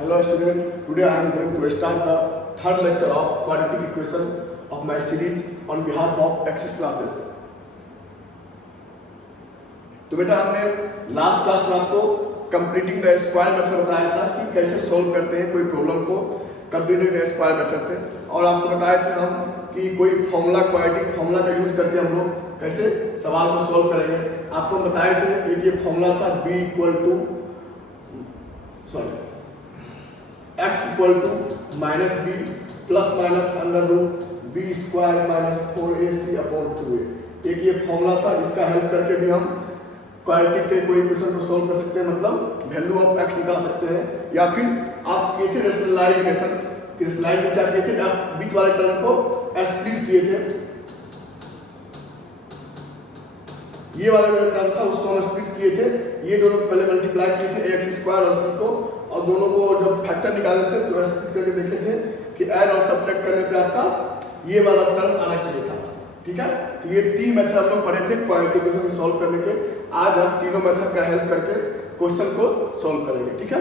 Hello student, today I am going to start the third lecture of quadratic equation of my series on behalf of Axis classes. तो बेटा हमने last class में आपको completing the square method बताया था कि कैसे solve करते हैं कोई प्रॉब्लम को कंप्लीटिंग द स्क्वायर मेथड से, और आपको बताए थे हम कि कोई फॉर्मूला क्वाड्रेटिक फॉर्मूला का यूज करके हम लोग कैसे सवाल को सॉल्व करेंगे। आपको हम बताए थे एक ये फॉर्मूला था b equal to x equal to minus b plus minus under root b square minus 4ac upon 2a। एक ये फॉर्मूला था, इसका हेल्प करके भी हम क्वाड्रेटिक के कोई क्वेश्चन को सॉल्व कर सकते हैं, मतलब वैल्यू ऑफ x निकाल सकते हैं। या फिर आप किए थे रेशनलाइजेशन, रेशनलाइज में क्या किए थे, आप बीच वाले टर्म को स्प्लिट किए थे, ये वाला जो टर्म था उसको हम स्प्लिट किए थे, ये दोनों पहले मल्टीप्लाई किए थे x स्क्वायर और c को, और दोनों को जब फैक्टर निकाले थे तो स्प्लिट करके देखे थे कि ऐड और सब्ट्रैक्ट करने पे आपका ये वाला टर्म आना चाहिए था। ठीक है, तो ये तीन मेथड हम लोग पढ़े थे क्वाड्रेटिक इक्वेशन को सॉल्व करने के। आज हम तीनों मेथड का हेल्प करके क्वेश्चन को सॉल्व करेंगे। ठीक है,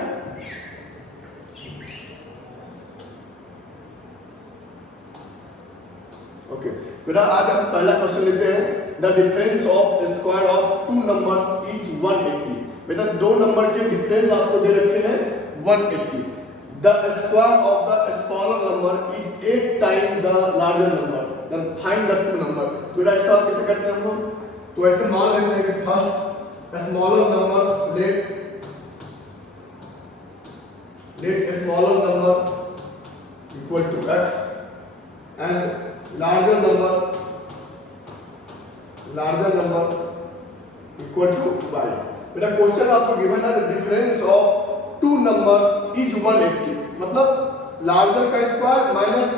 ओके बेटा आज हम पहला क्वेश्चन लेते हैं, the difference of square of two numbers is 180। बेटा दो नंबर के डिफरेंस आपको दे रखे हैं 180। The square of the smaller number is 8 time the larger number, then find the two number. तो बेटा ऐसा कैसे करते हैं हम लोग, तो ऐसे मान लेते हैं कि first smaller number let smaller number equal to x and larger number equal to y। बेटा क्वेश्चन आपको गिवन है the difference of two numbers is 180, मतलब लार्जर का स्क्वायर माइनस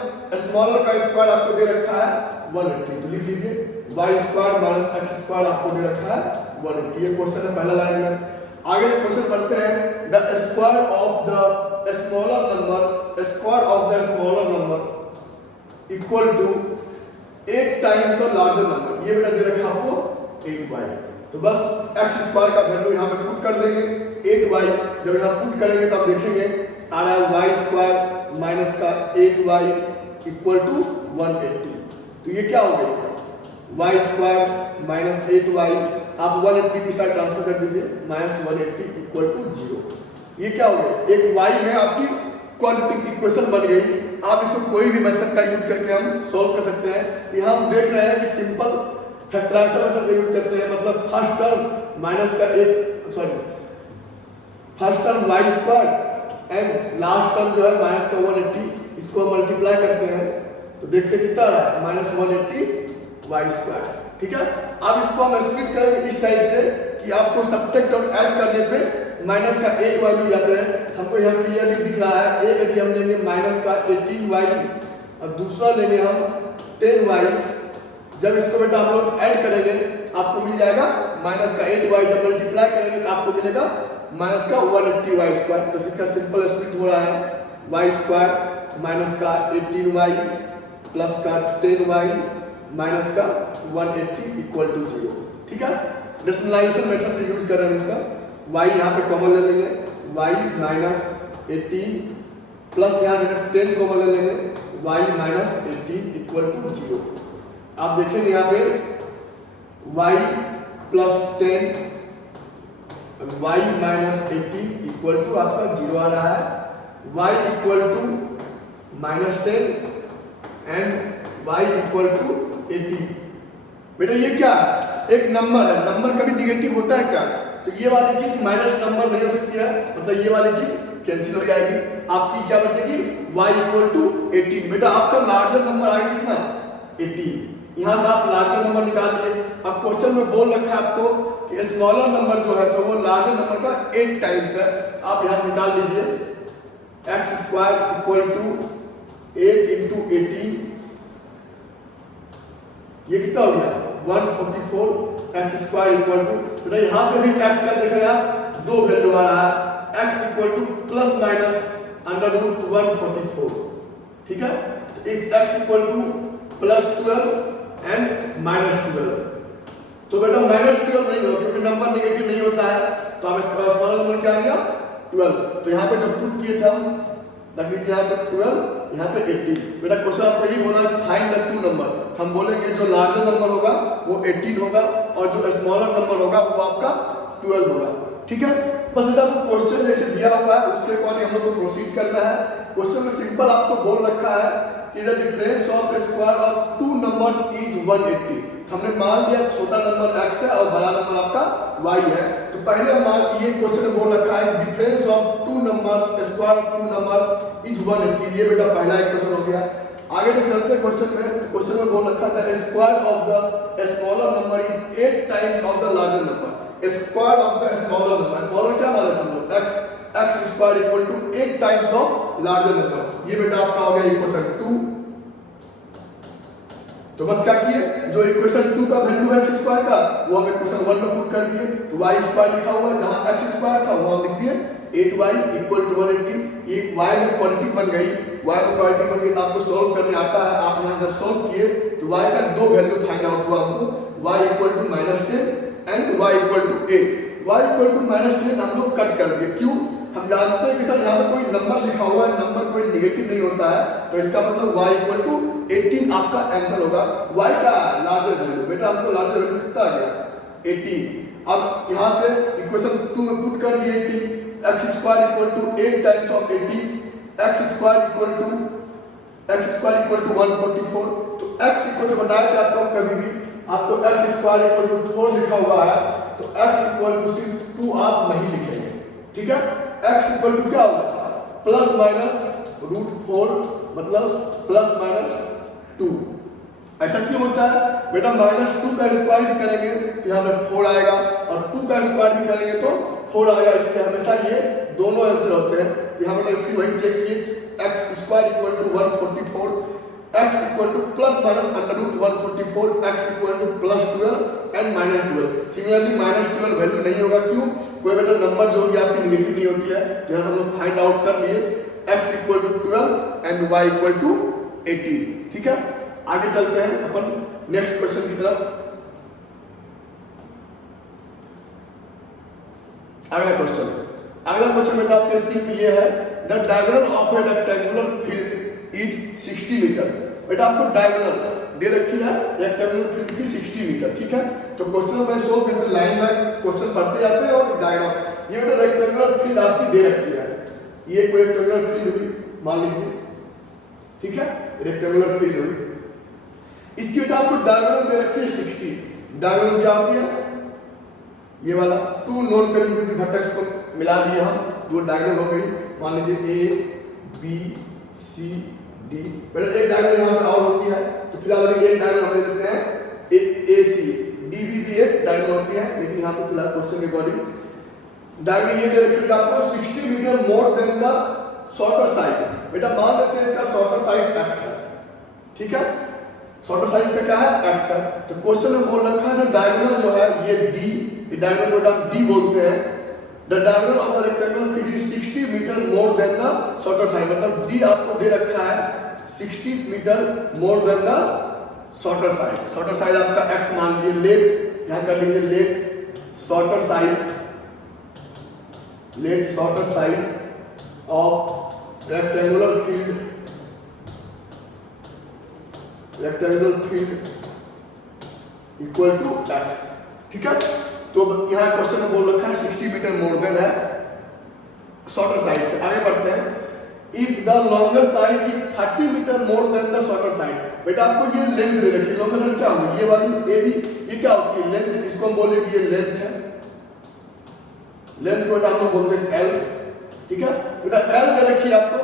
स्मॉलर का स्क्वायर आपको दे रखा है 180। तो लिख लीजिए y square minus x square आपको दे रखा है 180। ये क्वेश्चन है पहला लाइन में। आगे क्वेश्चन पढ़ते हैं, the square of the smaller number equal to 8 times the larger number. ये बेटा दे रखा है आपको 8y। तो बस x स्क्वायर का वैल्यू यहाँ पे पुट कर देंगे, 8y जब यहाँ पुट करेंगे तो आप देखेंगे आ रहा है y स्क्वायर माइनस का 8y इक्वल टू 180। तो ये क्या हो गया, y स्क्वायर माइनस 8y, आप 180 की साइड ट्रांसफर कर दीजिए, माइनस 180 इक्वल टू 0। ये क्या हो गया, एक y में आपकी क्वाड्रेटिक इक्वेशन बन गई। आप इसको कोई भी मेथड का यूज करके हम सॉल्व कर सकते हैं। यहाँ हम देख रहे हैं कि सिंपल फैक्टराइजेशन मेथड का यूज करते हैं, मतलब फर्स्ट टर्म माइनस का first term y square and last term जो है माइनस का 180, इसको हम मल्टीप्लाई करते हैं तो देखते कितना आ रहा है, माइनस 180 y स्क्वायर। ठीक है, अब इसको हम स्प्लिट करेंगे इस टाइप से कि आपको सब्ट्रैक्ट और ऐड करने पे माइनस का 8y मिल जाता है। हमको यहाँ क्लियरली दिख रहा है, एक यदि हम लेंगे माइनस का 18y और दूसरा लेंगे हम 10y, जब इसको बेटा आप लोग ऐड करेंगे आपको मिल जाएगा माइनस का 8y, जब मल्टीप्लाई करेंगे तो आपको मिलेगा माइनस का 180y स्क्वायर। तो इसका सिंपल स्प्लिट हो रहा है y स्क्वायर माइनस का 18y प्लस का 10y माइनस का 180 इक्वल टू 0। ठीक है, रेशनलाइजेशन मेथड से यूज कर रहे हैं इसका। y यहाँ पे कॉमन ले लेंगे, y माइनस 18 प्लस यहाँ 10 कॉमन ले लेंगे, y माइनस 18 इक्वल टू 0। आप देखेंगे यहाँ पे y plus 10 y minus 18 equal to आपका 0 आ रहा है, y equal to minus 10 and y equal to 18। बेटा ये क्या है, एक नंबर है, नंबर कभी निगेटिव होता है क्या, तो ये वाली चीज माइनस नंबर नहीं हो सकती है, मतलब ये वाली चीज कैंसिल हो जाएगी, आपकी क्या बचेगी y इक्वल टू 18। बेटा आपका लार्जर नंबर आएगा कितना 18, यहाँ से आप लार्जर नंबर निकाल लिए। अब क्वेश्चन में बोल रखा है आपको कि स्मॉलर नंबर जो है सो वो लार्जर नंबर का 8 टाइम्स है, आप यहाँ निकाल लीजिए x square equal to 8 into 18, ये कितना हो गया 144 x स्क्वायर इक्वल टू, तो यहाँ पे भी x का देख रहे हैं आप दो वैल्यू आ रहा है, x equal to plus minus under root 144। ठीक है, तो x equal to plus 12 and minus 12। तो बेटा माइनस 12 नहीं होगा क्योंकि नंबर नेगेटिव नहीं होता है, तो आप इसका स्मॉलर नंबर क्या आ गया 12। तो यहाँ पे जब पुट किए थे हम, रख लीजिए यहाँ पे 12, यहाँ पे 18। बेटा क्वेश्चन आपको यही बोला फाइंड द टू नंबर। हम बोलेंगे जो लार्जर नंबर होगा वो 18 होगा और जो स्मॉलर नंबर होगा वो आपका 12 होगा। ठीक है, बस बेटा आपको क्वेश्चन जैसे दिया हुआ है उसके अकॉर्डिंग हम लोग को प्रोसीड करना है। क्वेश्चन में सिंपल आपको बोल रखा है कि the difference of square of two numbers is 180। हमने मान लिया छोटा नंबर x है और बड़ा नंबर आपका y है। तो पहले हम मान ये क्वेश्चन में बोल रखा है difference of two numbers square of two number is 180। ये बेटा पहला क्वेश्चन हो गया। आगे जो चलते हैं क्वेश्चन में, क्वेश्चन में बोल रखा था square of the smaller number is 8 times of the larger number. Square of the smaller number, smaller क्या माना था हम लोग, x square equal to 8 times of larger number. ये बेटा आपका हो गया इक्वेशन 2। तो बस क्या किए, जो इक्वेशन 2 का वैल्यू है x स्क्वायर का वो हम इक्वेशन 1 में पुट कर दिए। तो y स्क्वायर लिखा हुआ है, जहां x स्क्वायर था वो हम लिख दिए 8y इक्वल टू 180। ये y में क्वांटिटी बन गई, y में क्वांटिटी बन गई तो आपको सॉल्व करने आता है। आप यहां से सॉल्व किए तो y का दो वैल्यू फाइंड आउट हुआ हमको, y equal to -10 and y equal to 8। y equal to -10 हम लोग कट कर दिए, क्यों, हम जानते हैं कि सर यहाँ पे कोई नंबर लिखा हुआ है, नंबर कोई नेगेटिव नहीं होता है, तो इसका मतलब y इक्वल टू 18 आपका आंसर होगा। y का लार्जर वैल्यू, बेटा हमको लार्जर वैल्यू कितना आ गया 18। अब यहाँ से इक्वेशन 2 में पुट कर दिए 18, x square equal to 8 times of 18, x square equal to 144। तो x इक्वल टू बताया था आपको कभी भी आपको x स्क्वायर इक्वल टू 4 लिखा हुआ है तो x इक्वल टू सिर्फ 2 आप नहीं लिखेंगे। ठीक है, x इक्वल टू क्या होगा प्लस माइनस √4, मतलब प्लस माइनस 2। ऐसा क्यों होता है बेटा, -2 का स्क्वायर भी करेंगे तो यहाँ पे 4 आएगा और 2 का स्क्वायर भी करेंगे तो 4 आएगा, इसलिए हमेशा ये दोनों आंसर होते हैं। यहाँ पे फिर वही चेक किए, x square equal to 144, x equal to plus minus √144, x equal to plus 12 and -12। Similarly -12 value नहीं होगा, क्यों, कोई बेटा नंबर जो भी आपकी नेगेटिव नहीं होती है। तो यहाँ हम लोग फाइंड आउट कर लिए x equal to 12 and y equal to 18। ठीक है, आगे चलते हैं अपन नेक्स्ट क्वेश्चन की तरफ। अगला क्वेश्चन बेटा आपके स्क्रीन पे ये है, the diagonal of a rectangular field is 60 metre. बेटा आपको डायगोनल दे रखी है रेक्टेंगुलर फील्ड की 60 मीटर। ठीक है, तो क्वेश्चन में सोल्व करते लाइन बाय क्वेश्चन पढ़ते जाते हैं और डायगोनल, ये बेटा रेक्टेंगुलर फील्ड आपकी दे रखी है, ये कोई रेक्टेंगुलर फील्ड हुई मान लीजिए। ठीक है, रेक्टेंगुलर फील्ड हुई, इसकी बेटा आपको डायगोनल दे रखी है 60। डायगोनल क्या होती है, ये वाला टू नॉन कंटिन्यूटी वर्टेक्स को मिला दिए हम, दो डायगोनल हो गई। मान लीजिए ए बी सी डी, बेटा एक डायगोनल यहाँ पे और होती है, तो फिलहाल अभी एक डायगोनल हम ले लेते हैं ए सी, डी बी भी एक डायगोनल होती है, लेकिन यहाँ पे फिलहाल क्वेश्चन के अकॉर्डिंग डायगोनल ये दे रखी है आपको 60 metre more than the shorter side. बेटा मान लेते हैं इसका शॉर्टर साइड x है। ठीक है, शॉर्टर साइड से क्या है x है। तो क्वेश्चन में बोल रखा है जो डायगोनल जो है ये d, ये डायगोनल को हम d बोलते हैं। The diagonal of the rectangle field is 60 metre more than the shorter side, मतलब d आपको दे रखा है 60 metre more than the shorter side. Shorter side आपका x मान लीजिए, लेट यहां कर लीजिए, let shorter side of rectangular field equal to x। ठीक है, तो यहाँ क्वेश्चन में बोल रखा है 60 मीटर मोर देन है शॉर्टर साइड से। आगे बढ़ते हैं, if the longer side is 30 metre more than the shorter side. बेटा आपको ये लेंथ दे रखी है, लॉन्गर साइड क्या होगी, ये वाली ए बी, ये क्या होती है लेंथ, इसको हम बोलेंगे ये लेंथ है, लेंथ को बेटा हम लोग बोलते हैं L। ठीक है, बेटा L दे रखी है आपको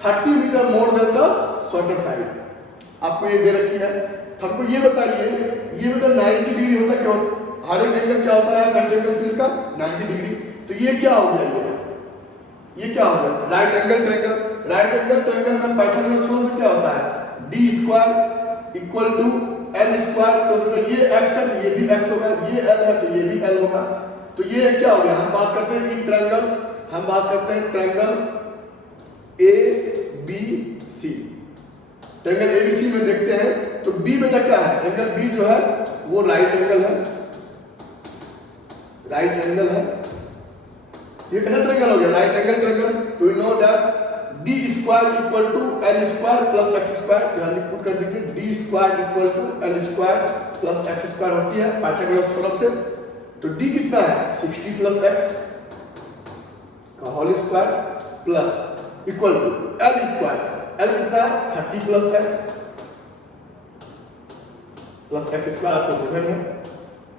30 metre more than the shorter side, आपको ये दे रखी है। हमको ये बताइए, ये बेटा 90 डिग्री होता है, क्यों, हर एक एंगल क्या होता है रेक्टेंगल फील्ड का 90 डिग्री। तो ये क्या हो गया, ये क्या हो गया right angle triangle. Right angle triangle में पाइथागोरस थ्योरम से क्या होता है d square equal to l square plus ये x है तो ये भी x होगा, ये l है तो ये भी l होगा। तो ये क्या हो गया, हम बात करते हैं ट्रायंगल, हम बात करते हैं triangle A B C. Triangle ABC में देखते हैं तो बी बेटा क्या है, एंगल बी जो है वो राइट एंगल है, ये कैसा ट्रायंगल हो गया? Right angle triangle. तो you know that D square equal to L square plus x square. ध्यान पुट कर दीजिए, D square equal to L square plus x square होती है पाइथागोरस थ्योरम से। तो डी कितना है? 60 प्लस एक्स का whole square plus equal to L square. L कितना है? 30 plus x plus x square. आपको गिवन है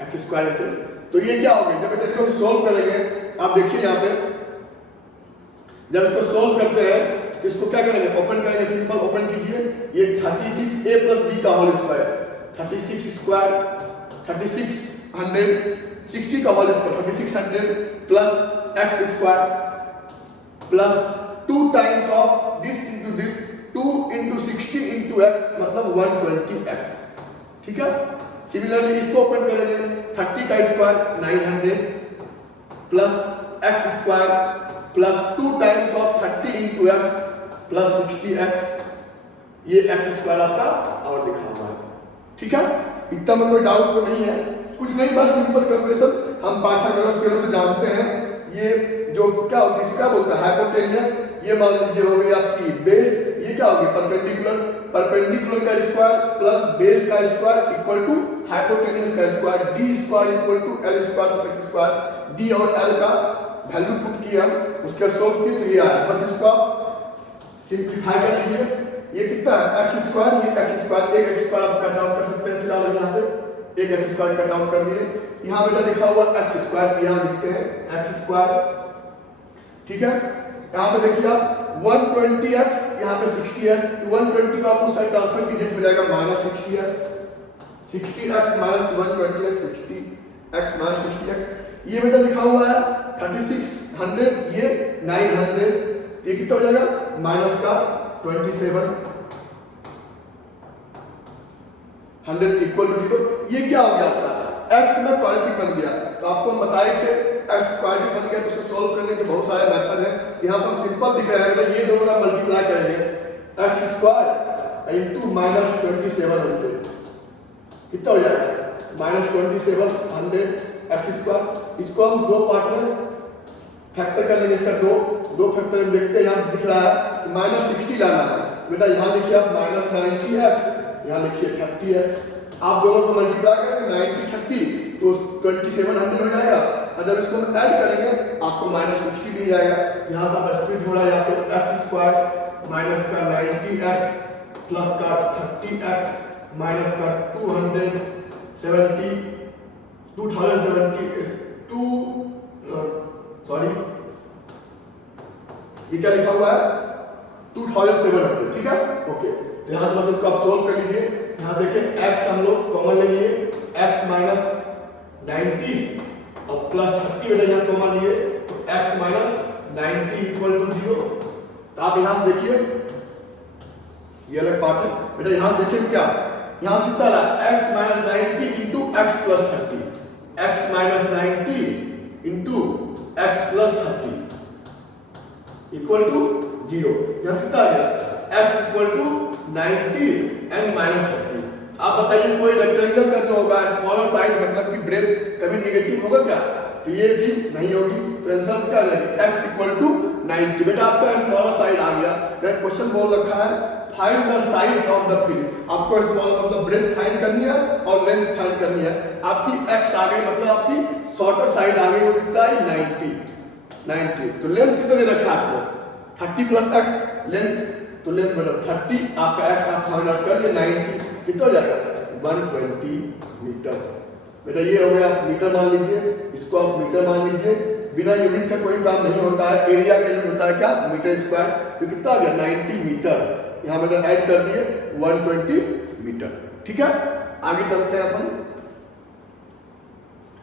एक्स स्क्वायर से। तो ये क्या हो गया? जब इसको हम सोल्व करेंगे, आप देखिए यहाँ पे जब इसको सोल्व करते हैं तो इसको क्या करेंगे? ओपन करेंगे, सिंपल ओपन कीजिए। ये 36a प्लस b का होल स्क्वायर, 36 स्क्वायर 3660 का whole square 3600 plus x square plus 2 times of this into this, 2 into 60 into x मतलब 120x। ठीक है। सिमिलरली इसको ओपन करेंगे, 30 का square 900 plus x square plus 2 times of 30 into x plus 60x। ये x square आपका और लिखा हुआ है। ठीक है। इतना में कोई डाउट तो नहीं है? कुछ नहीं, बस सिंपल कैलकुलेशन हम पाइथागोरस थ्योरम से जानते हैं। ये जो क्या होती है, क्या बोलता है? हाइपोटेनियस। ये मान लीजिए हो गई आपकी बेस, ये क्या होगी? परपेंडिकुलर। परपेंडिकुलर का स्क्वायर प्लस बेस का स्क्वायर इक्वल टू हाइपोटेनियस का square. D square equal to L square plus x square. D और एल का वैल्यू पुट किया, उसका सोल्व किया तो ये आया। बस इसको आप सिंप्लीफाई कर लीजिए। ये कितना है? एक्स स्क्वायर, ये एक्स स्क्वायर, एक एक्स स्क्वायर आप कट आउट कर सकते हैं फिलहाल यहाँ पे। एक एक्स स्क्वायर कट आउट कर दिए। यहाँ बेटा लिखा हुआ एक्स स्क्वायर, यहाँ लिखते हैं एक्स स्क्वायर। ठीक है। यहाँ पे देखिए आप 120x, यहाँ पे 60s। 120 को आप उस साइड ट्रांसफर कीजिए तो हो जाएगा minus 60s। 60x minus 120x, 60x minus 60x। ये बेटा लिखा हुआ है 3600, ये 900, ये कितना हो जाएगा? माइनस का 27, 100 इक्वल टू 0। ये क्या हो गया आपका? x में क्वाड्रेटिक बन गया। तो आपको हम बताए थे x क्वाड्रेटिक बन गया तो उसको सोल्व करने के बहुत सारे मेथड हैं। यहाँ पर सिंपल दिख रहा है, ये दोनों का मल्टीप्लाई करेंगे, एक्स स्क्वायर इंटू माइनस 2700 कितना हो जाएगा? Minus 2700 x square. इसको हम दो पार्ट में फैक्टर कर लेंगे। इसका दो फैक्टर में देखते हैं। यहाँ दिख रहा है माइनस 60 लाना है बेटा। यहाँ लिखिए आप माइनस 90x, यहाँ लिखिए 30x। आप दोनों को मल्टीप्लाई करेंगे 90 30 तो 2700 हो जाएगा। और जब इसको हम ऐड करेंगे आपको माइनस 60 मिल जाएगा। यहाँ से आप स्प्लिट हो रहा है, यहाँ पे एक्स स्क्वायर माइनस का 90x प्लस का 30x माइनस का 2070 सॉरी ये क्या लिखा हुआ है? 2700। ठीक है। ओके, यहाँ से बस इसको आप सोल्व कर लीजिए। यहाँ देखिए x हम लोग कॉमन ले लिए, x माइनस 90 और प्लस 30 बेटा यहाँ कॉमन लिए तो x माइनस 90 इक्वल टू 0। तो आप यहाँ से देखिए, ये अलग बात है बेटा। यहाँ से देखिए क्या, यहाँ से कितना रहा? x minus 90 into x plus 30, x minus 90 into x plus 30 equal to 0। यहाँ कितना आ गया? x equal to 90 and minus 30। आप बताइए कोई रेक्टेंगल का जो होगा स्मॉलर साइड मतलब कि ब्रेथ कभी नेगेटिव होगा क्या? तो ये चीज नहीं होगी। तो आंसर क्या आ जाएगा? x equal to 90। बेटा आपका स्मॉलर साइड आ गया। देन क्वेश्चन बोल रखा है find the size of the field. आपको स्मॉल मतलब ब्रेथ फाइंड करनी है और लेंथ फाइंड करनी है। आपकी x आ गई मतलब आपकी शॉर्टर साइड आ गई, वो कितना है? 90। तो लेंथ कितना दे रखा है आपको? 30 प्लस x लेंथ। तो लेंथ मतलब 30, आपका x आप फाइंड आउट कर लिए 90 कितना हो जाएगा? 120 मीटर। बेटा ये हो गया, मीटर मान लीजिए, इसको आप मीटर मान लीजिए। बिना यूनिट का कोई काम नहीं होता है। एरिया का यूनिट होता है क्या? Metre square. तो कितना आ गया? 90 मीटर। यहाँ बेटा ऐड कर दिए 120 मीटर। ठीक है। आगे चलते हैं अपन।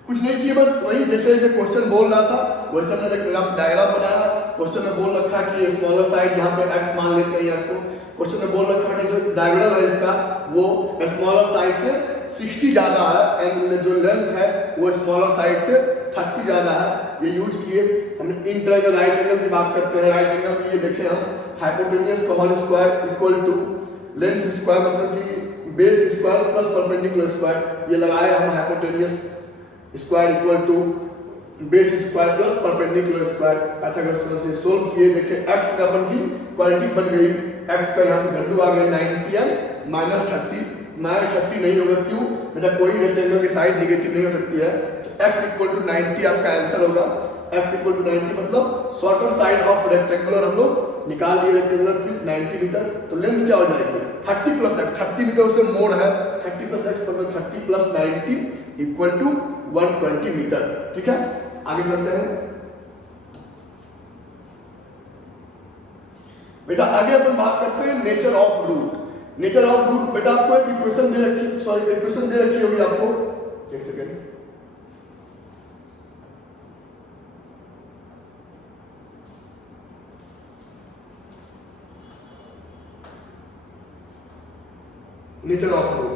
कुछ नहीं किया, बस वही जैसे जैसे क्वेश्चन बोल रहा था वैसे मैंने डायग्राम बनाया। क्वेश्चन में बोल रखा कि स्मॉलर साइड यहाँ पे x मान लेते हैं। इसको क्वेश्चन में बोल रखा कि जो डायगोनल है इसका वो स्मॉलर साइड से 60 ज्यादा है एंड जो लेंथ है वो स्मॉलर साइड से 30 ज्यादा है। ये यूज किए हमने। इन तरह के राइट एंगल की बात करते हैं। राइट एंगल में ये देखें हम, हाइपोटेनियस का whole square equal to length square मतलब कि base square plus perpendicular square. ये लगाए हम hypotenuse square equal to base square plus perpendicular square Pythagoras theorem से सोल्व किए। देखिए x का अपन की क्वालिटी बन गई, x का यहाँ से वैल्यू आ गई 90 एंड माइनस 30 नहीं होगा, क्यों बेटा कोई रेक्टेंगल की साइड नेगेटिव नहीं हो सकती है, तो x इक्वल टू 90 आपका आंसर होगा। x इक्वल टू 90 मतलब शॉर्टर साइड ऑफ रेक्टेंगुलर हम लोग निकाल लिए, रेक्टेंगुलर फिर 90 मीटर, तो लेंथ क्या हो जाएगी 30 प्लस x, 30 मीटर से मोड़ है 30 प्लस x मतलब 30 प्लस 90 इक्वल टू 120 मीटर। ठीक है, आगे चलते हैं बेटा। आगे अपन बात करते हैं nature of root. Nature of root बेटा आपको एक इक्वेशन दे रखी, सॉरी इक्वेशन दे रखी होगी आपको, एक सेकेंड, नेचर ऑफ रूट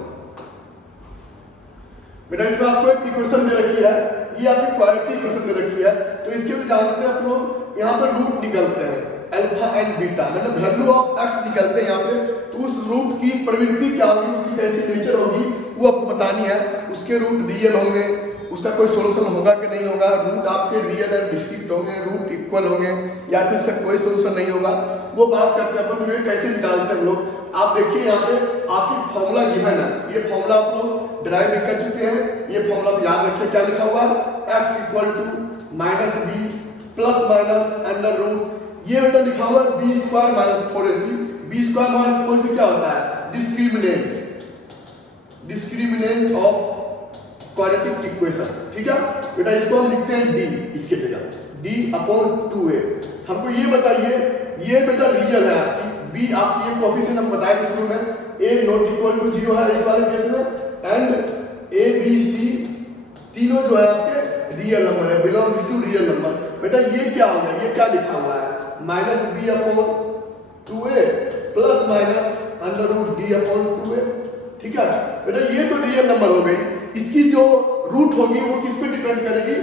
बेटा इसमें आपको एक इक्वेशन दे रखी है, ये आपकी क्वालिटी इक्वेशन दे रखी है, तो इसके भी जानते हैं आप लोग, यहाँ पर रूट निकलते हैं अल्फा एंड बीटा, मतलब वैल्यू ऑफ x निकलते हैं यहाँ पे, तो उस रूट की प्रवृत्ति क्या होगी, उसकी कैसी नेचर होगी वो आपको बतानी है। उसके रूट रियल होंगे, उसका कोई सोल्यूशन होगा कि नहीं होगा, रूट आपके रियल एंड डिस्टिंक्ट होंगे, रूट इक्वल होंगे या फिर उसका कोई सोल्यूशन नहीं होगा, वो बात करते हैं अपन। ये कैसे निकालते हैं हम लोग, आप देखिए यहाँ पे आपकी फॉर्मूला गिवन है, ये फॉर्मूला आप लोग डिराइव भी कर चुके हैं, ये फॉर्मूला याद रखिए क्या लिखा हुआ है, x equal to minus b plus minus under root, ये बेटा लिखा हुआ है b square minus 4ac, b square minus 4ac क्या होता है, डिस्क्रिमिनेंट ऑफ क्वाड्रेटिक इक्वेशन। ठीक है बेटा, इसको हम लिखते हैं d, इसके जगह d अपॉन 2a। हमको ये बताइए, ये बेटा रियल है आपकी, b आपकी ये कोएफिशिएंट हम बताए थे शुरू में, a नॉट इक्वल टू 0 है इस वाले केस में, एंड a b c तीनों जो है आपके रियल नंबर है, बिलोंग्स टू रियल नंबर। बेटा ये क्या हो गया, ये क्या लिखा हुआ है, minus b upon 2a plus minus under root d upon 2a। ठीक है बेटा, ये तो रियल नंबर हो गई, इसकी जो रूट होगी वो किस पे डिपेंड करेगी,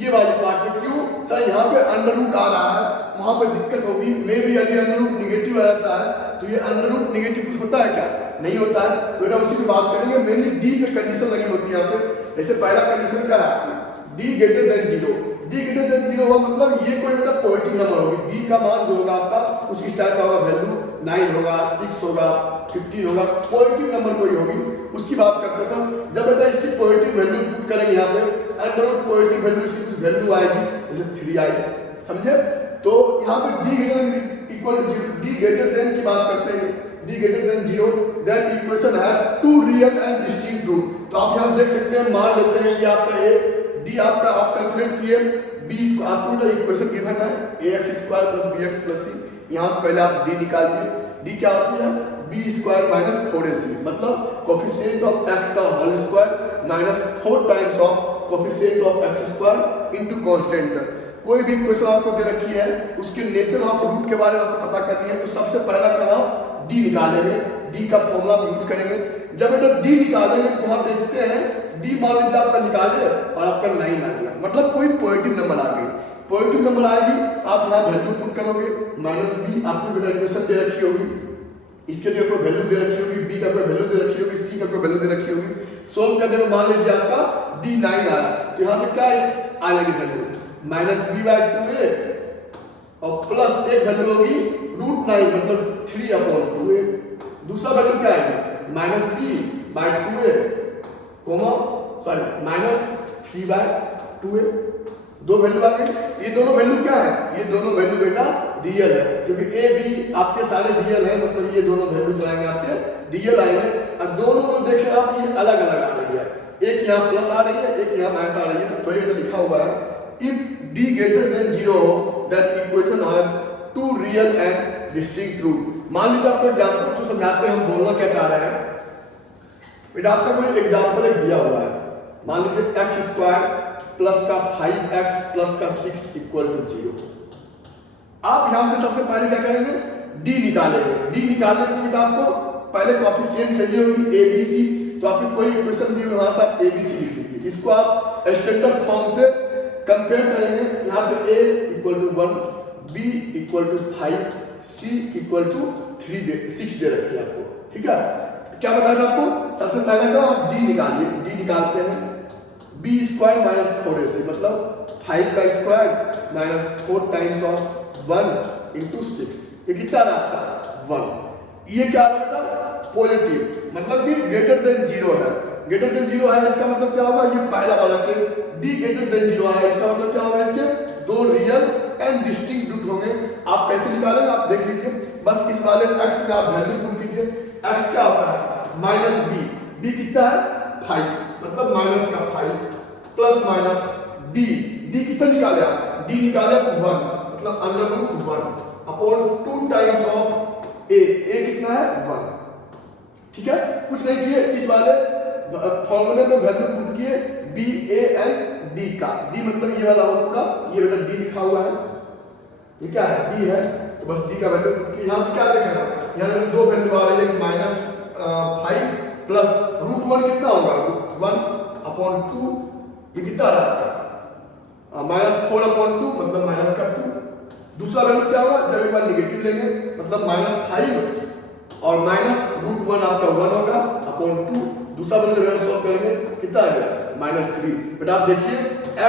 ये वाली पार्ट पे। क्यों सर, यहाँ पे अंडर रूट आ रहा है, वहां पे दिक्कत होगी, मे भी यदि अंडर रूट निगेटिव आ जाता है तो ये अंडर रूट निगेटिव कुछ होता है क्या, नहीं होता है, तो बेटा उसी की बात करेंगे। मेनली डी पे कंडीशन लगी होती है यहाँ पे, जैसे पहला कंडीशन क्या है आपकी, D greater than 0, D greater than 0 हुआ मतलब ये कोई बेटा पॉजिटिव नंबर होगी, डी का मान जो होगा आपका उसकी टाइप का होगा वैल्यू 9 होगा, 6 होगा, 15 होगा, पॉजिटिव नंबर कोई होगी, उसकी बात करते हैं। जब बेटा इसकी पॉजिटिव वैल्यू पुट करेंगे यहाँ पे, अंडर रूट पॉजिटिव वैल्यू इसकी कुछ वैल्यू आएगी, जैसे 3 आई, समझे, तो यहाँ पे D greater equal to 0, D greater than की बात करते हैं, D greater than 0, then equation है two real and distinct root. तो आप यहाँ देख सकते हैं, मान लेते हैं कि आपका ये डी आपका आप कैलकुलेट किए, बी आपको बेटा इक्वेशन गिवन है ax square plus bx plus c, यहाँ से पहले आप डी निकालिए, डी क्या होती है, बी स्क्वायर माइनस 4ac, मतलब कोफिशिएंट ऑफ x का whole square minus 4 times of coefficient of x square into constant. कोई भी इक्वेशन आपको दे रखी है, उसके नेचर ऑफ रूट के बारे में आपको पता करनी है, तो सबसे पहला काम आप डी निकालेंगे, डी का फॉर्मूला यूज करेंगे। जब बेटा डी निकालेंगे तो वहां देखते हैं, डी मान लीजिए आपका निकाले और आपका 9 आ गया, मतलब कोई पॉजिटिव नंबर आ गई, पॉजिटिव नंबर आएगी आप यहाँ वैल्यू पुट करोगे, माइनस बी आपको बेटा इक्वेशन दे रखी होगी, इसके लिए कोई वैल्यू दे रखी होगी, बी का कोई वैल्यू दे रखी होगी, सी का कोई वैल्यू दे रखी होगी, सोल्व करने में मान लीजिए आपका डी 9 आया, तो यहाँ से क्या आ जाएगी value, minus b by 2a और प्लस एक वैल्यू होगी रूट 9 मतलब 3 अपॉन 2a, दूसरा वैल्यू क्या आएगी, minus b by 2a comma sorry minus 3 by 2a, दो वैल्यू आ गई। ये दोनों वैल्यू क्या है, ये दोनों वैल्यू बेटा रियल है, क्योंकि ए बी आपके सारे रियल है, मतलब ये दोनों वैल्यू जो आएंगे आपके रियल आएंगे। अब दोनों को देखें आप, ये अलग अलग आ रही है, एक यहाँ प्लस आ रही है, एक यहाँ माइनस आ रही है, तो ये लिखा हुआ है if d greater than 0 that equation have two real and distinct root। मान लीजिए आपको एग्जांपल तो समझाते हैं हम बोलना क्या चाह रहे हैं बेटा, आपका कोई एग्जांपल एक दिया हुआ है, मान लीजिए x स्क्वायर प्लस का 5x प्लस का 6 इक्वल टू 0। आप यहां से सबसे पहले क्या करेंगे, d निकालेंगे, d निकालने के लिए बेटा आपको पहले कोएफिशिएंट चाहिए होगी abc, तो आपको कोई इक्वेशन दी वहां से आप abc लिख लीजिए, इसको आप स्टैंडर्ड फॉर्म से कंपेयर करेंगे, यहाँ पे a equal to 1, b equal to 5, c equal to 6 दे रखी है आपको। ठीक है, क्या बताया था आपको, सबसे पहले तो आप d निकालिए, d निकालते हैं b स्क्वायर माइनस 4ac मतलब 5 का square minus 4 times of 1 into 6, ये कितना रहा आपका 1। ये क्या रहा बेटा पॉजिटिव, मतलब कि ग्रेटर देन 0 है। ग्रेटर देन 0 है इसका मतलब क्या होगा, ये पहला वाला केस डी ग्रेटर देन 0 है, इसका मतलब क्या होगा, इसके दो रियल एंड डिस्टिंक्ट रूट होंगे। आप कैसे निकालेंगे आप देख लीजिए, बस इस वाले x का आप वैल्यू पुट कीजिए। x क्या होता है माइनस b, d कितना है 5, मतलब माइनस का 5 प्लस माइनस d, d कितना निकाले आप, d निकाले 1, मतलब under root 1 upon 2 times of a, a कितना है 1। ठीक है, कुछ नहीं किए, इस वाले फॉर्मूले में वैल्यू पुट किए b a n d का, d मतलब ये वाला हो पूरा, ये बेटा d लिखा हुआ है, ये क्या है d है, तो बस d का वैल्यू यहाँ से क्या देखना, यहाँ दो वैल्यू आ रही है माइनस 5 प्लस रूट 1 कितना होगा, रूट 1 अपॉन 2, ये कितना आ रहा है माइनस 4 अपॉन 2 मतलब माइनस का 2। दूसरा वैल्यू क्या होगा, जब एक बार निगेटिव लेंगे मतलब माइनस 5 और माइनस रूट 1 आपका 1 होगा अपॉन 2। दूसरा वैल्यू सॉल्व करेंगे कितना आ गया माइनस 3। बेटा आप देखिए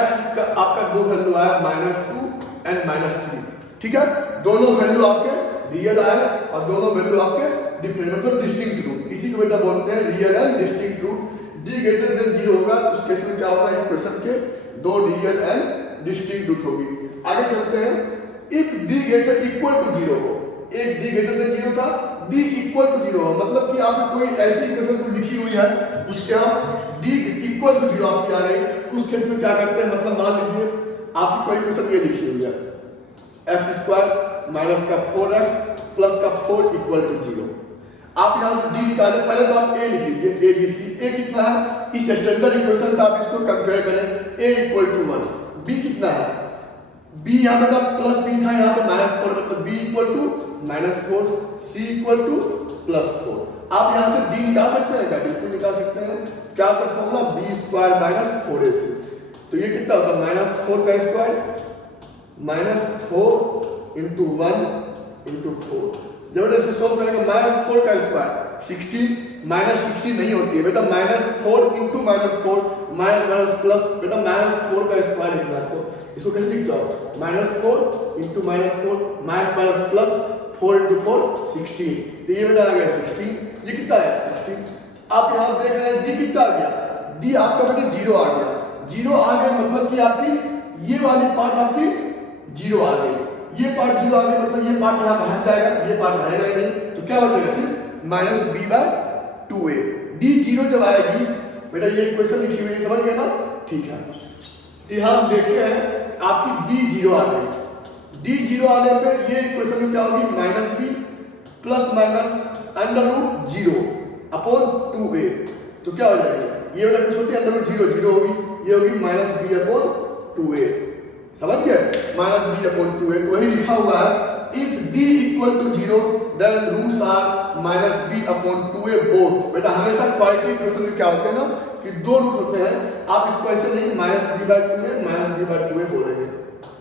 x का आपका दो वैल्यू आया माइनस 2 एंड माइनस 3। ठीक है, दोनों वैल्यू आपके रियल आए और दोनों वैल्यू आपके डिफरेंट मतलब डिस्टिंक्ट रूट, इसी को बेटा बोलते हैं real and distinct root. d greater than 0 होगा उस केस में क्या होगा, इक्वेशन के दो रियल एंड डिस्टिंक्ट रूट होगी। आगे चलते हैं, if d greater equal to 0 हो, एक d ग्रेटर देन 0 था, d इक्वल टू 0 हो, मतलब कि आप कोई ऐसी इक्वेशन को लिखी हुई है उसके आप d इक्वल टू 0 आपकी आ रही, उस केस में क्या करते हैं, मतलब मान लीजिए आपकी कोई इक्वेशन ये लिखी हुई है x स्क्वायर माइनस का 4x प्लस का 4 इक्वल टू 0। आप यहाँ से d निकाले, पहले तो आप a लिख लीजिए, a b c, a कितना है, इस स्टैंडर्ड इक्वेशन से आप इसको कंपेयर करें, a इक्वल टू 1, b कितना है, b यहाँ पे प्लस b था, यहाँ पे माइनस 4 मतलब b equal to minus 4, c equal to plus 4। आप यहाँ से d निकाल सकते हैं क्या, बिल्कुल निकाल सकते हैं। क्या होता formula b square minus 4ac, तो ये कितना होगा माइनस 4 का स्क्वायर माइनस 4 इंटू 1 इंटू 4। जब इसको सोल्व करेंगे माइनस 4 का स्क्वायर 16, माइनस 16 नहीं होती है बेटा, minus 4 into minus 4 minus minus plus, बेटा माइनस 4 का स्क्वायर लिखना है, तो इसको कैसे लिखते हो minus 4 into minus 4 minus minus plus 4 into 4 16, तो ये बेटा आ गया 16, ये कितना है 16। आप यहाँ देख रहे हैं d कितना आ गया, d आपका बेटा 0 आ गया, 0 आ गया मतलब कि आपकी ये वाली पार्ट आपकी 0 आ गई, ये पार्ट 0 आ गया मतलब ये पार्ट यहाँ बाहर जाएगा, ये पार्ट रहेगा ही नहीं, तो क्या बचेगा सिर्फ minus b by 2a। d 0 जब आएगी बेटा ये इक्वेशन लिखी हुई है, समझ गए ना, ठीक है। तो यहाँ हम देखते हैं आपकी d 0 आ गई, d 0 आने पे ये इक्वेशन में क्या होगी minus b plus minus under root 0 upon 2a, तो क्या हो जाएगी ये बेटा छोटी अंडर रूट 0 0 होगी, ये होगी माइनस b अपॉन 2a, समझ गए माइनस b अपॉन 2a। तो वही लिखा हुआ है if d equal to 0 then roots are minus b upon 2a both. बेटा हमेशा क्वाड्रेटिक इक्वेशन में क्या होते हैं ना कि दो रूट होते हैं, आप इसको ऐसे नहीं minus b by 2a minus b by 2a बोलेंगे,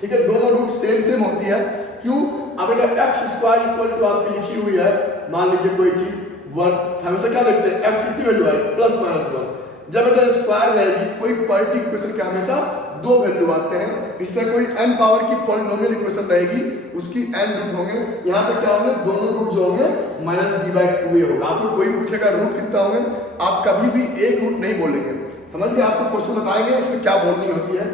ठीक है, दोनों रूट सेम सेम होती है। क्यों, अब बेटा x स्क्वायर इक्वल टू आपकी लिखी हुई है, मान लीजिए कोई चीज 1, हमेशा क्या देखते हैं x कितनी वैल्यू आई प्लस माइनस 1, जब बेटा स्क्वायर रहेगी कोई क्वाड्रेटिक इक्वेशन के हमेशा दो वैल्यू आते हैं, इस तरह कोई n पावर की पॉलिनोमियल इक्वेशन रहेगी उसकी n रूट होंगे, यहाँ पे क्या होंगे दोनों रूट जो होंगे माइनस b बाय 2a होगा। आपको कोई पूछेगा रूट कितना होंगे, आप कभी भी एक रूट नहीं बोलेंगे, समझ गए, आपको क्वेश्चन बताएंगे इसमें क्या बोलनी होती है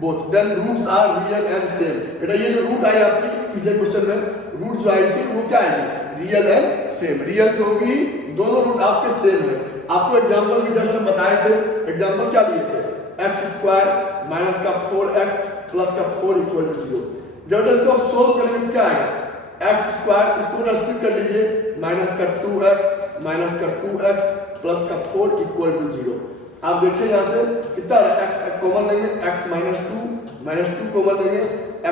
both, then roots are real and same. बेटा ये जो रूट आई आपकी पिछले क्वेश्चन में रूट जो आई थी वो क्या आएगी रियल एंड सेम, रियल तो होगी, दोनों रूट आपके सेम है। आपको एग्जांपल में जस्ट हम बताए थे, एग्जांपल क्या लिए थे x स्क्वायर माइनस का 4x प्लस का 4 इक्वल टू 0। जब इसको आप सोल्व करेंगे तो क्या आएगा x स्क्वायर, इसको स्प्लिट कर लीजिए माइनस का 2x माइनस का 2x प्लस का 4 इक्वल टू 0। आप देखिए यहाँ से कितना आ रहा है, x कॉमन लेंगे x माइनस 2 कॉमन लेंगे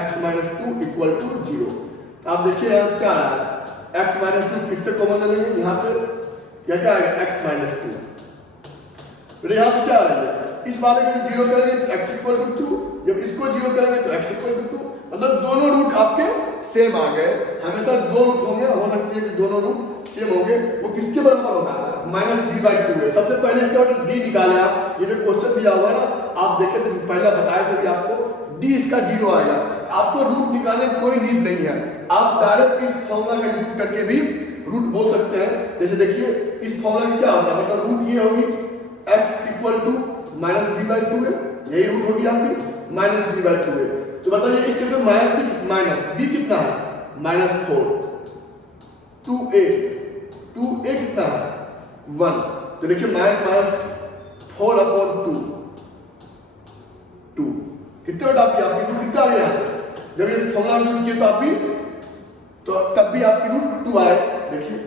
x माइनस 2 इक्वल टू 0। आप देखिए यहाँ से क्या आ रहा है x माइनस 2 फिर से कॉमन ले लेंगे, यहाँ पे क्या आएगा x माइनस 2, यहाँ से क्या आ रहा है इस वाले को 0 करेंगे तो x इक्वल टू 2, जब इसको 0 करेंगे तो x इक्वल टू 2, मतलब दोनों रूट आपके सेम आ गए। हमेशा दो रूट होंगे, हो सकती है कि दोनों रूट सेम होंगे, वो किसके बराबर होगा माइनस b बाय 2 है। सबसे पहले इसका d निकाले आप, ये जो क्वेश्चन दिया हुआ है ना आप देखें तो पहले बताया था कि आपको डी इसका 0 आएगा। आपको रूट निकालने की कोई नीड नहीं है, आप डायरेक्ट इस फॉर्मूला का यूज करके भी रूट बोल सकते हैं। जैसे देखिए इस फॉर्मूला में क्या होता है, मतलब रूट ये होगी x equal to minus b by 2 है, यही रूट होगी आपकी माइनस बी बाई 2 है। तो बताइए इसके से माइनस बी कितना है, -4, 2a कितना है 1, तो देखिए -4 अपॉन 2 कितने बेटा आपकी कितना आ गया यहाँ से, जब ये फॉर्मूला यूज किया तो आप भी तो तब भी आपकी रूट 2 आए। देखिए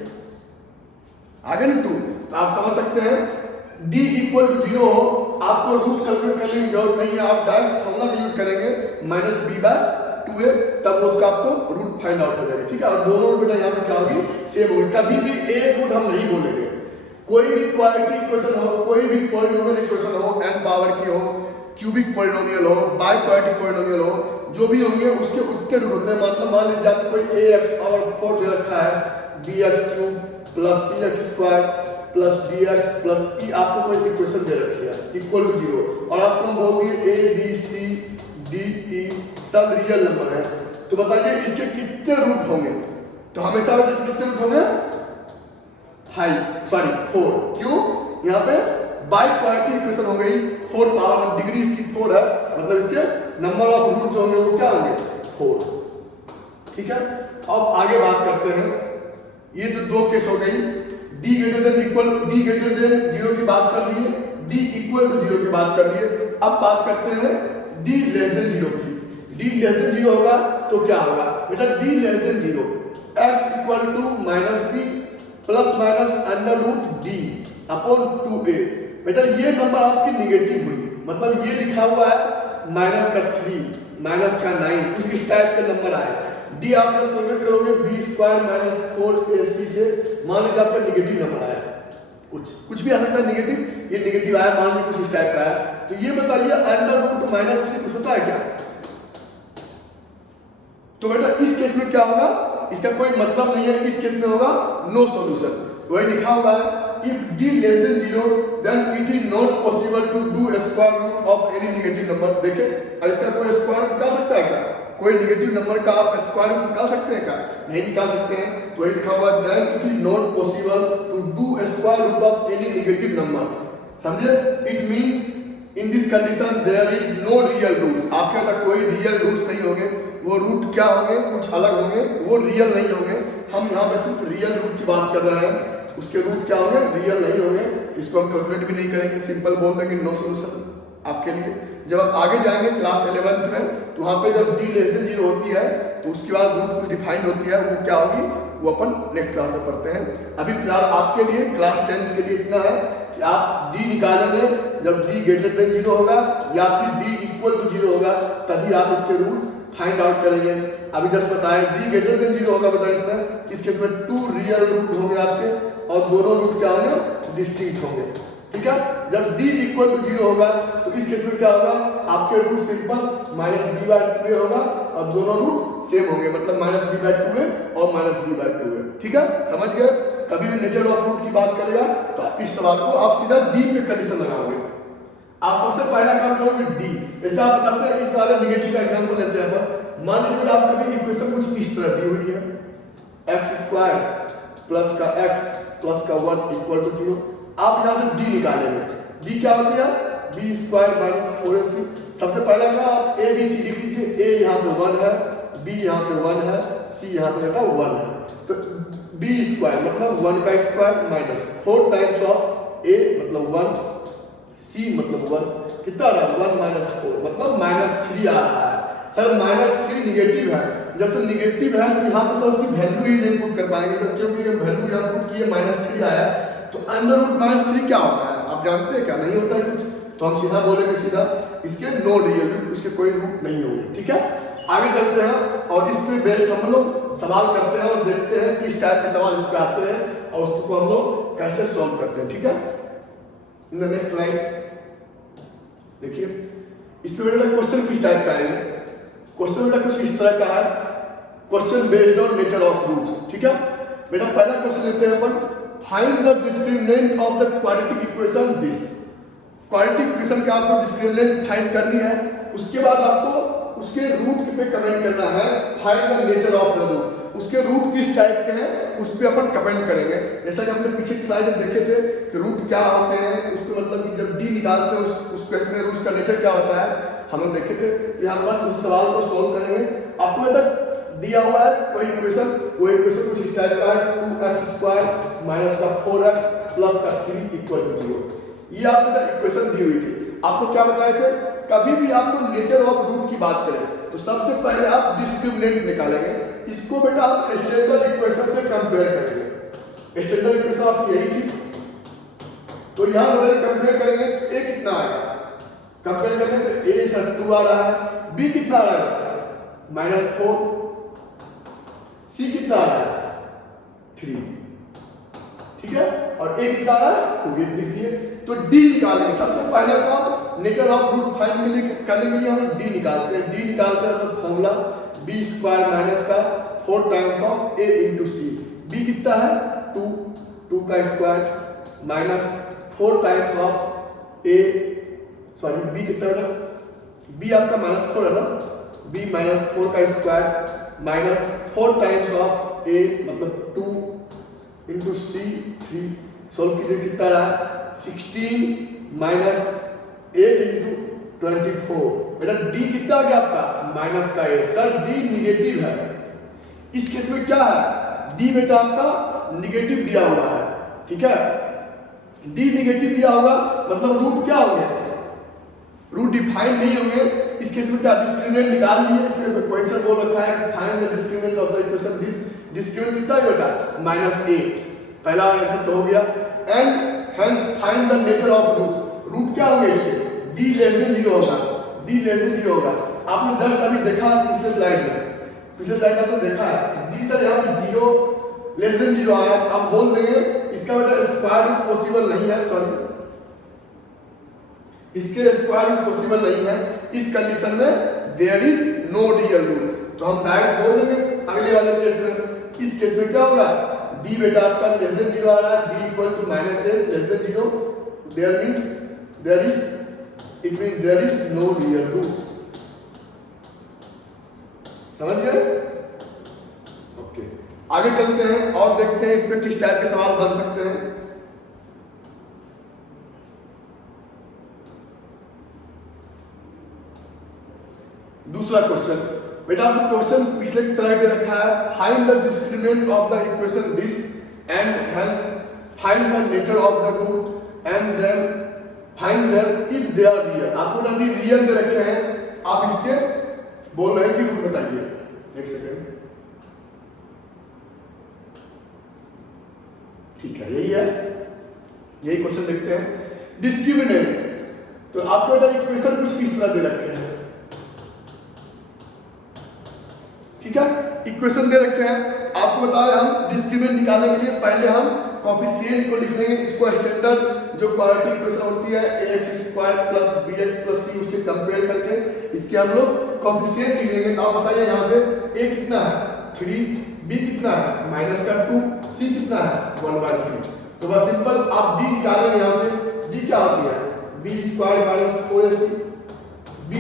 आगे ना 2, तो आप समझ सकते हैं d इक्वल टू 0 हो, आपको रूट कैलकुलेट करने की जरूरत नहीं है, आप डायरेक्ट फॉर्मूला का यूज करेंगे -b/2a, तब उसका आपको रूट फाइंड आउट हो जाएगा। ठीक है, और दोनों रूट बेटा यहाँ पे क्या होगी सेम होगी, कभी भी एक रूट हम नहीं बोलेंगे। कोई भी क्वाड्रेटिक इक्वेशन हो, कोई भी पॉलिनोमियल इक्वेशन हो, n पावर की हो, क्यूबिक पॉलिनोमियल हो, बाई क्वाड्रेटिक पॉलिनोमियल हो, जो भी होंगे उसके उतने रूट होते हैं। मतलब मान लीजिए आपको कोई ax पावर 4 दे रखा है, bx³ plus cx² plus dx plus e, आपको कोई इक्वेशन दे रखी है इक्वल टू 0, और आपको हम बोल दिए a b c d e सब रियल नंबर है, तो बताइए इसके कितने रूट होंगे, तो हमेशा इसके कितने रूट होंगे 4। क्यों, यहाँ पे बाई क्वाड्रेटिक इक्वेशन हो गई, 4 पावर डिग्री इसकी 4 है, मतलब इसके नंबर ऑफ रूट जो होंगे वो क्या होंगे 4। ठीक है, अब आगे बात करते हैं, ये तो दो केस हो गई, d greater than 0 की बात कर लिए, d इक्वल टू 0 की बात कर लिए। अब बात करते हैं d लेस देन 0 की। d लेस देन 0 होगा तो क्या होगा बेटा, d less than 0 x equal to -b plus minus under root d upon 2a। बेटा ये नंबर आपकी निगेटिव हुई, मतलब ये लिखा हुआ है -3 -9, कुछ इस टाइप के नंबर आए। डी आप जब कैलकुलेट करोगे b² - 4ac से, मान लीजिए आपका निगेटिव नंबर आया, कुछ भी आ सकता है निगेटिव, ये निगेटिव आया, मान लीजिए कुछ इस टाइप का आया, तो ये बताइए अंडर रूट -3 कुछ होता है क्या, तो बेटा इस केस में क्या होगा, इसका कोई मतलब नहीं है, इस केस में होगा नो सॉल्यूशन। वही लिखा हुआ है if d less than 0 then it is not possible to do square root of any negative number. देखिए इसका कोई स्क्वायर रूट निकाल सकता है क्या, कोई नेगेटिव नंबर का आप स्क्वायर रूट निकाल सकते हैं क्या, नहीं निकाल सकते हैं। तो वही लिखा हुआ then it is not possible to do square root of any negative number. समझे, it means in this condition there is no real roots, आपके अंदर कोई रियल रूट्स नहीं होंगे, वो रूट क्या होंगे कुछ अलग होंगे, वो रियल नहीं होंगे। हम यहाँ पे सिर्फ रियल रूट की बात कर रहे हैं, उसके रूट क्या होंगे रियल नहीं होंगे, इसको हम कैलकुलेट भी नहीं करेंगे, सिंपल बोल देंगे नो सॉल्यूशन आपके लिए। जब आप आगे जाएंगे क्लास 11th में, तो वहाँ पे जब d लेस देन 0 होती है तो उसके बाद रूट कुछ डिफाइंड होती है, वो क्या होगी वो अपन नेक्स्ट क्लास में पढ़ते हैं। अभी फिलहाल आपके लिए क्लास 10th के लिए इतना है कि आप d निकालेंगे जब d ग्रेटर देन 0 होगा या फिर d इक्वल टू 0 होगा, तभी आप इसके रूट फाइंड आउट करेंगे। अभी जस्ट बताया d ग्रेटर देन 0 होगा बेटा, इसमें इस केस में 2 रियल रूट होंगे आपके, और दोनों रूट क्या होंगे डिस्टिंक्ट होंगे। ठीक है, जब d इक्वल टू 0 होगा तो इस केस में क्या होगा, आपके रूट सिंपल -b/2a होगा और दोनों रूट सेम होंगे, मतलब -b/2a और -b/2a। ठीक है, समझ गए। कभी भी नेचर ऑफ रूट की बात करेगा तो इस सवाल को आप सीधा d पे कंडीशन लगाओगे। आप सबसे पहला काम करोगे d, जैसे आप बताते हैं इस वाले नेगेटिव का एग्जांपल लेते हैं अपन। मान लीजिए आप कभी इक्वेशन कुछ इस तरह दी हुई है, x² प्लस का x प्लस का 1 इक्वल टू 0। आप यहाँ से d निकालेंगे, d क्या होती है b² - 4ac। सबसे पहले क्या आप a b c लिख लीजिए, a यहाँ पे 1 है, b यहाँ पे 1 है, c यहाँ पे बेटा 1 है, तो b² मतलब 1 का square minus 4 times of a मतलब 1, c मतलब 1, कितना आ रहा है 1 - 4 मतलब -3 आ रहा है। सर -3 निगेटिव है, जब से निगेटिव है तो यहाँ पे सर उसकी वैल्यू ही नहीं पुट कर पाएंगे, तो क्योंकि ये वैल्यू यहाँ पुट किए -3 आया, तो अंडर रूट -3 क्या होता है आप जानते हैं क्या, नहीं होता है कुछ, तो हम सीधा बोलेंगे सीधा इसके नो रियल रूट, उसके कोई रूट नहीं होंगे। ठीक है, आगे चलते हैं और इस पे बेस्ड हम लोग सवाल करते हैं और देखते हैं किस टाइप के सवाल इस पे आते हैं और उसको हम लोग कैसे सॉल्व करते हैं। ठीक है, नेक्स्ट स्लाइड देखिए, इस पे बेटा क्वेश्चन किस टाइप का है, क्वेश्चन बेटा कुछ इस तरह का है, question based on nature of roots. ठीक है बेटा, पहला क्वेश्चन लेते हैं अपन, find the discriminant of the quadratic equation this. Quadratic equation का आपको डिस्क्रिमिनेंट फाइंड करनी है, उसके बाद आपको उसके रूट पे कमेंट करना है। Find the nature of the root, उसके रूट किस टाइप के हैं उस पर अपन कमेंट करेंगे। जैसा कि हमने पीछे की स्लाइड में देखे थे कि रूट क्या होते हैं, उसको मतलब कि जब डी निकालते हैं उस केस में रूट का नेचर क्या होता है हम लोग देखे थे। यहाँ बस उस सवाल को सोल्व करेंगे। आपको बेटा दिया हुआ है कोई इक्वेशन, वो इक्वेशन कुछ इस टाइप का है 2x² माइनस का 4x प्लस का 3 इक्वल टू 0। ये आपको इक्वेशन दी हुई थी। आपको क्या बताए थे, कभी भी आपको नेचर ऑफ रूट की बात करें तो सबसे पहले आप डिस्क्रिमिनेंट निकालेंगे। इसको बेटा आप स्टैंडर्ड इक्वेशन से कंपेयर करेंगे। स्टैंडर्ड इक्वेशन आपकी यही थी, तो यहाँ कंपेयर करेंगे तो a कितना आएगा, कंपेयर करने पे a सर 2 आ रहा है, b कितना आ रहा है -4, c कितना आ रहा है 3, ठीक है, और a कितना आ रहा है 2, ये लिख दिए। तो d निकालेंगे सबसे पहले तो नेचर ऑफ रूट फाइंड करने के लिए हम d निकालते हैं। d निकालते हैं तो फॉर्मूला b² माइनस का 4 times of a into c. b कितना है 2 का square minus 4 times of a, sorry b कितना है, b आपका -4 है ना, b -4 का square minus 4 times of a मतलब 2 इंटू सी 3। सोल्व कीजिए कितना रहा 16 माइनस 8 इंटू 24। बेटा d कितना आ गया आपका माइनस का 8। सर d निगेटिव है, इस केस में क्या है d बेटा आपका निगेटिव दिया हुआ है, ठीक है, d निगेटिव दिया होगा मतलब रूट क्या हो गया, रूट डिफाइन नहीं होंगे। इस केस में क्या डिस्क्रिमिनेंट निकाल लिए, इससे क्वेश्चन बोल रखा है find the discriminant of the equation. This discriminant कितना है बेटा -a, पहला आंसर तो हो गया। And hence find the nature of root, root क्या हो गया इसके d लेस देन 0 होगा, d लेस देन 0 होगा। आपने जस्ट अभी देखा पिछले स्लाइड में आपने देखा है d सर यहाँ पे 0 लेस देन 0 आया, आप बोल देंगे इसका बेटा स्क्वायर रूट पॉसिबल नहीं है, सॉरी इसके स्क्वायर रूट पॉसिबल नहीं है। इस कंडीशन में there is no real root, तो हम डायरेक्ट बोल देंगे अगले वाले केस में। इस केस में क्या होगा d बेटा आपका लेस देन 0 आ रहा है, d equal to -a less than 0, there is no real roots. समझ गए? ओके, आगे चलते हैं और देखते हैं इस पे किस टाइप के सवाल बन सकते हैं। दूसरा क्वेश्चन बेटा आपको क्वेश्चन पिछले की तरह दे रखा है, find the discriminant of the equation this and hence find the nature of the root and then find them if they are real. आपको ना भी रियल दे रखे हैं, आप इसके बोल रहे हैं कि रूट बताइए। एक सेकंड, ठीक है, यही क्वेश्चन देखते हैं। डिस्क्रिमिनेंट, तो आपको बेटा इक्वेशन कुछ इस तरह दे रखे हैं, ठीक है, इक्वेशन दे रखे हैं। आपको बताया हम डिस्क्रिमिनेंट निकालने के लिए पहले हम कोएफिशिएंट को लिख लेंगे। इसको स्टैंडर्ड जो क्वाड्रेटिक इक्वेशन होती है ax² plus bx plus c उससे कंपेयर करके इसके हम लोग कोएफिशिएंट लिख लेंगे। आप बताइए यहाँ से a कितना है 3, b कितना है -2, c कितना है 1/3। तो बस सिंपल आप d निकालेंगे यहाँ से, d क्या होती है b² माइनस 4ac, b²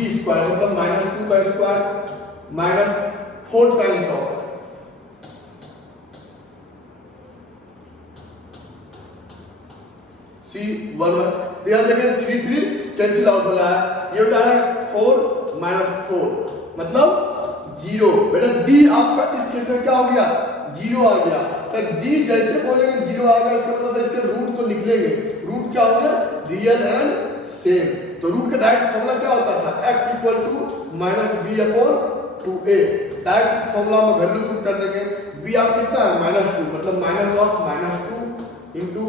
मतलब -2 का square minus 4 times of c 1 तो यहाँ देखें 3 कैंसिल आउट हो रहा है, ये होता है 4 - 4 मतलब 0। बेटा d आपका इस केस में क्या हो गया 0 आ गया। सर d जैसे बोलेंगे 0 आ गया, इसका मतलब इसके रूट तो निकलेंगे, रूट क्या हो गया रियल एंड सेम। तो रूट का डायरेक्ट फॉर्मूला क्या होता था x - b/2a। डायरेक्ट इस फॉर्मूला में वैल्यू पुट कर देंगे। b आप कितना है -2 मतलब minus of -2 into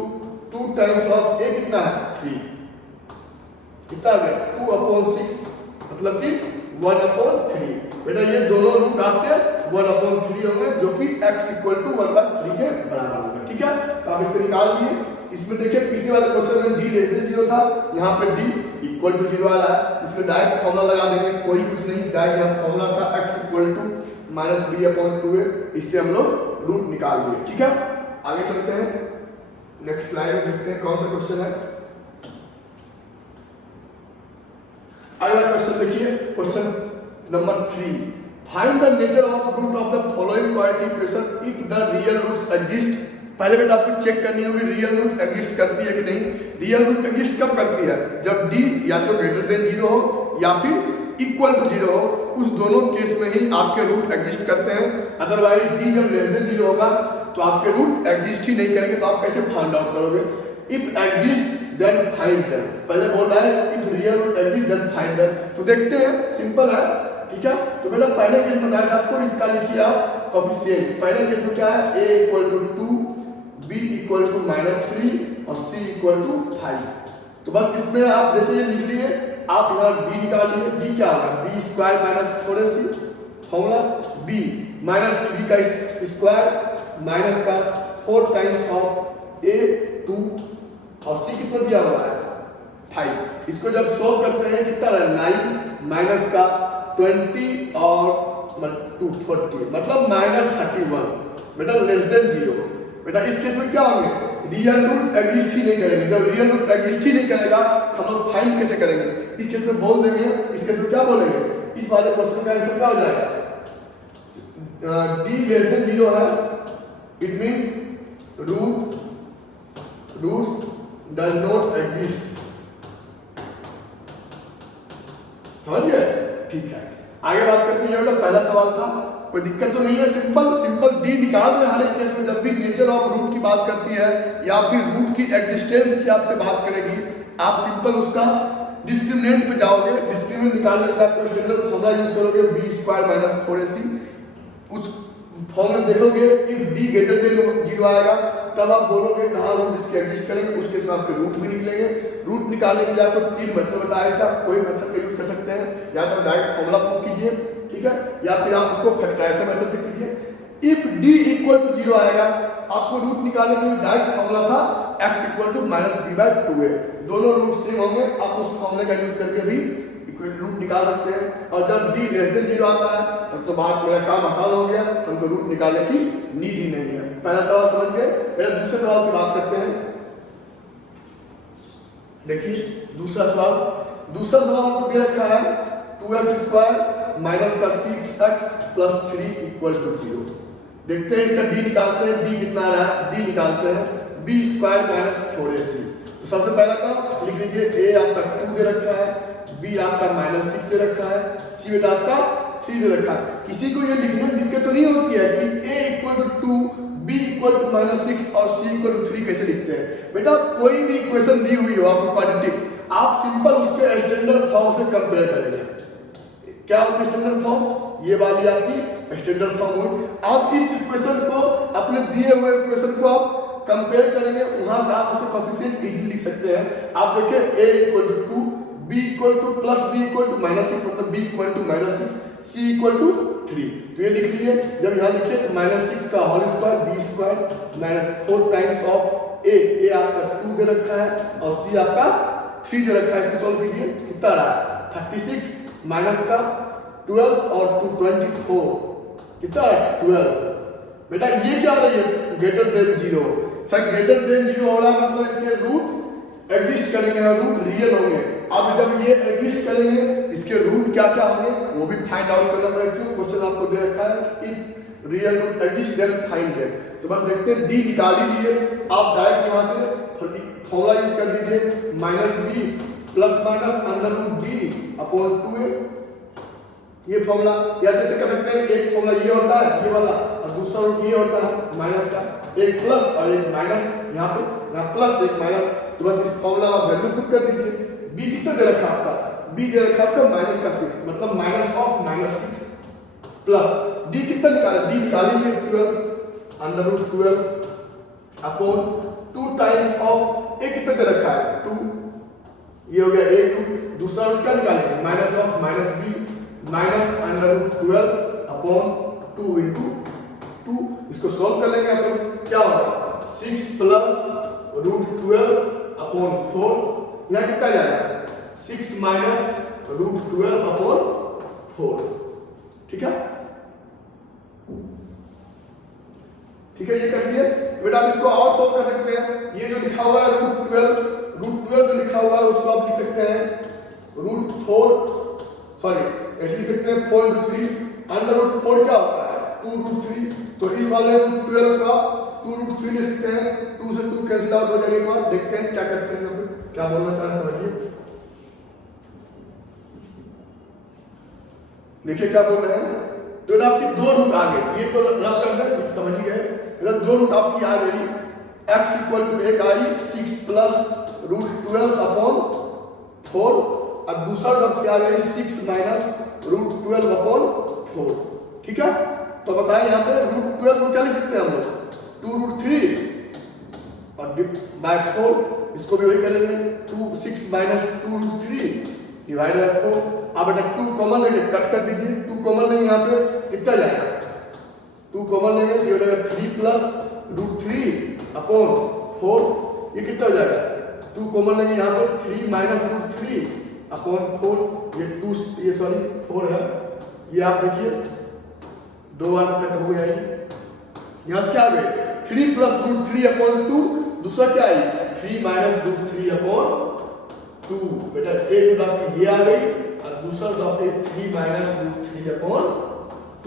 2 times of a कितना है 3, कितना आ गया 2/6 मतलब कि 1/3। बेटा ये दोनों रूट आपके 1/3 होंगे जो कि x = 1/3 के बराबर होगा, ठीक है। तो आप इसको निकाल लिए। इसमें देखिए पिछले वाले क्वेश्चन में d लेस देन 0 था, यहाँ पे d इक्वल टू 0 आ रहा है। इसमें डायरेक्ट फॉर्मूला लगा देंगे, कोई कुछ नहीं, डायरेक्ट यहाँ फॉर्मूला था x = -b/2a, इससे हम लोग रूट निकाल लिए, ठीक है। आगे चलते हैं, नेक्स्ट स्लाइड में देखते हैं कौन सा क्वेश्चन है। अगला क्वेश्चन देखिए, question number 3, find the nature of root of the following quadratic equation if the real roots exist. पहले बेटा आपको चेक करनी होगी रियल रूट एग्जिस्ट करती है कि नहीं। रियल रूट एग्जिस्ट कब करती है? जब डी या तो ग्रेटर देन 0 हो या फिर इक्वल टू 0 हो, उस दोनों केस में ही आपके रूट एग्जिस्ट करते हैं। अदरवाइज डी जब लेस देन 0 होगा तो आपके रूट एग्जिस्ट ही नहीं करेंगे, तो आप कैसे फाइंड आउट करोगे? If exist then find them. पहले बोल रहा है if real root exist then find them. तो देखते हैं, सिंपल है, ठीक है। तो बेटा पहले केस में बताया था आपको, इसका लिखिए आप कोएफिशिएंट। पहले केस में क्या है? a equal to 2, b equal to -3 और c इक्वल टू 5। तो बस इसमें आप जैसे ये लिख लिए, आप यहाँ b निकाल लिए। b क्या होगा? b square minus 4ac formula, b -3 का स्क्वायर माइनस का 4 टाइम्स ऑफ a 2 और c कितना दिया हुआ है? 5। इसको जब सोल्व करते हैं कितना है? 9 माइनस का 20 और 2 40 मतलब -31। बेटा लेस देन 0। बेटा इस केस में क्या होंगे? रियल रूट एग्जिस्ट ही नहीं करेंगे। जब रियल रूट एग्जिस्ट ही नहीं करेगा हम लोग फाइंड कैसे करेंगे? इस केस में बोल देंगे, इस केस में क्या बोलेंगे? इस वाले क्वेश्चन का आंसर क्या हो जाएगा? d लेस देन 0 है, it means roots does not exist. समझ गए? ठीक है, आगे बात करते हैं। बेटा पहला सवाल था, कोई दिक्कत तो नहीं है, सिंपल डी निकाल रहे हैं हर एक केस में। जब भी नेचर ऑफ रूट की बात करती है या फिर रूट की एग्जिस्टेंस की आपसे बात करेगी, आप सिंपल उसका डिस्क्रिमिनेंट पे जाओगे। डिस्क्रिमिनेंट निकालने के बाद कोई स्टैंडर्ड फॉर्मूला यूज करोगे, b स्क्वायर माइनस 4ac। उस फॉर्मूला देखोगे इफ d ग्रेटर देन 0 आएगा तब आप बोलोगे कहाँ रूट इसके एग्जिस्ट करेंगे, उस केस में आपके रूट भी निकलेंगे। रूट निकालने के लिए आपको 3 मेथड बताया था, कोई मेथड का यूज कर सकते हैं, या तो डायरेक्ट फॉर्मूला पुट कीजिए, ठीक है, या फिर आप उसको फैक्टराइजेशन मेथड से कीजिए। इफ d इक्वल टू 0 आएगा, आपको रूट निकालने के लिए डायरेक्ट फॉर्मूला था x इक्वल टू -b/2a। दोनों रूट सेम होंगे, आप उस फॉर्मूले का यूज करके भी रूट निकाल सकते हैं। और जब d लेस देन 0 आता है तब तो बात मेरा काम आसान हो गया, हमको रूट निकालने की नीड ही नहीं है। पहला सवाल समझ गए। मेरा दूसरे सवाल की बात करते हैं। देखिए दूसरा सवाल आपको दे रखा है 2x स्क्वायर माइनस का 6x प्लस 3 इक्वल टू 0। देखते हैं इसका d निकालते हैं। d कितना आ रहा है? d निकालते हैं b स्क्वायर माइनस 4ac। तो सबसे पहला काम लिख लीजिए, a आपका 2 दे रखा है, b आपका -6 दे रखा है, c बेटा आपका 3 दे रखा है। किसी को ये लिखने में दिक्कत तो नहीं होती है कि a equal to 2, b equal to -6 और c इक्वल टू 3 कैसे लिखते हैं? बेटा कोई भी इक्वेशन दी हुई हो आपको क्वाड्रेटिक, आप सिंपल उसके स्टैंडर्ड फॉर्म से कंपेयर करेंगे। क्या होती है स्टैंडर्ड फॉर्म? ये वाली आपकी स्टैंडर्ड फॉर्म हुई। आप इस इक्वेशन को अपने दिए हुए इक्वेशन को आप कंपेयर करेंगे, वहां से आप उसे कोएफिशिएंट इजीली लिख सकते हैं। आप देखिए a equal to 2, b equal to plus b equal to -6 मतलब b equal to -6, c equal to 3। तो ये लिख लिए। जब यहाँ लिखिए तो -6 का whole square b square minus 4 times of a आपका 2 दे रखा है और c आपका 3 दे रखा है। इसको सॉल्व कीजिए, कितना रहा है? 36 माइनस का 12 और 2 24 कितना है? 12। बेटा ये क्या रही है? Greater than 0। Sir greater than 0 हो रहा है मतलब इसके रूट एग्जिस्ट करेंगे और रूट रियल होंगे। अब जब ये एग्जिस्ट करेंगे इसके रूट क्या क्या होंगे वो भी फाइंड आउट करना पड़ेगा। क्यों? क्वेश्चन आपको दे रखा है if real root exist then find them. तो बस देखते हैं, d निकाल ही लिए। आप डायरेक्ट यहां से फॉर्मूला यूज कर दीजिए, -b प्लस माइनस √b/2a। ये फॉर्मूला या जैसे कर सकते हैं, एक फॉर्मूला ये होता है ये वाला और दूसरा रूट ये होता है माइनस का, एक प्लस और एक माइनस, यहाँ पे यहाँ प्लस एक माइनस। तो बस इस फॉर्मूला का वैल्यू पुट कर दीजिए। b कितना दे रखा है आपका? b दे रखा है आपका -6 मतलब -6 प्लस d कितना निकाले? d निकालेंगे 12 √12 अपॉन 2 टाइम्स ऑफ a कितना दे रखा है? 2। ये हो गया एक रूट। दूसरा रूट क्या निकालेंगे? -b -√12 upon 2 × 2। इसको सॉल्व कर लेंगे अपन, क्या होगा? 6 प्लस √12 अपॉन 4। यहाँ कितना जाएगा? 6 माइनस √12 अपॉन 4। ठीक है, ठीक है, ये कर लिए। बेटा आप इसको और सॉल्व कर सकते हैं। ये जो लिखा हुआ है √12 जो लिखा हुआ है उसको आप लिख सकते हैं √4 सॉरी ऐसे लिख सकते हैं 4 into 3 अंडर रूट 4 क्या होता है 2 रूट 3, तो इस वाले रूट 12 का 2 रूट 3 ले सकते हैं, 2 से 2 कैंसिल आउट हो जाएगा। देखते हैं क्या कर सकते हैं, क्या बोलना चाह रहे हैं समझिए। देखिए क्या बोल रहे हैं, तो आपकी 2 रूट आ गई, ये तो रफ कर दें समझ गए, मतलब 2 रूट आपकी आ गई, x इक्वल टू एक आई 6 प्लस रूट 12 अपॉन 4, और दूसरा रूट क्या आ गई 6 माइनस रूट 12 अपॉन 4, ठीक है। तो बताएं यहाँ पे रूट 12 को क्या लिख सकते हैं हम लोग 2 रूट 3 और बाय 4, इसको भी वही करेंगे 2 6 माइनस 2 रूट 3 डिवाइड बाय 4। आप बेटा 2 कॉमन लेंगे, कट कर दीजिए, 2 कॉमन लेंगे, यहाँ पे कितना जाएगा 2 कॉमन लेंगे तो ये हो जाएगा 3 प्लस रूट 3 अपॉन 4, ये कितना हो जाएगा 2 कॉमन लेंगे यहाँ पे 3 माइनस रूट 3 अपॉन 4, ये 2 ये सॉरी 4 है, ये आप देखिए 2 बार कट हो गया, यहाँ से क्या आ गए 3 प्लस रूट 3 अपॉन 2, दूसरा क्या आई 3 माइनस रूट 3 अपॉन 2, बेटा एक रूट आपकी ये आ गई और दूसरा रूट आपके 3 माइनस रूट 3 अपॉन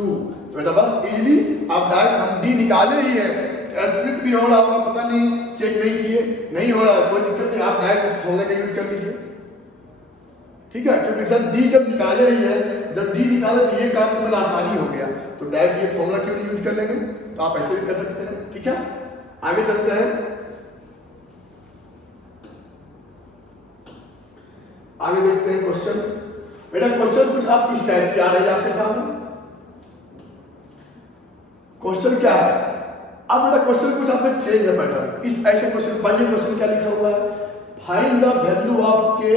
2, बेटा बस इजीली आप डायरेक्ट हम डी निकाले ही है, स्प्लिट भी हो रहा होगा पता नहीं, चेक नहीं किए, नहीं हो रहा है कोई दिक्कत नहीं, आप डायरेक्ट इस फॉर्मूले का यूज कर लीजिए, ठीक है। क्योंकि सर डी जब निकाले ही है, जब डी निकाले तो ये काम तो मेरा आसानी हो गया, तो डायरेक्ट ये फॉर्मूला क्यों नहीं यूज कर लेंगे, तो आप ऐसे भी कर सकते हैं, ठीक है। आगे चलते हैं, आगे देखते हैं क्वेश्चन। बेटा क्वेश्चन कुछ आप इस टाइप की आ रही है आपके सामने, क्वेश्चन क्या है, अब बेटा क्वेश्चन कुछ आपने चेंज है पैटर्न, इस ऐसे क्वेश्चन पहले क्वेश्चन क्या लिखा हुआ है, find the value of k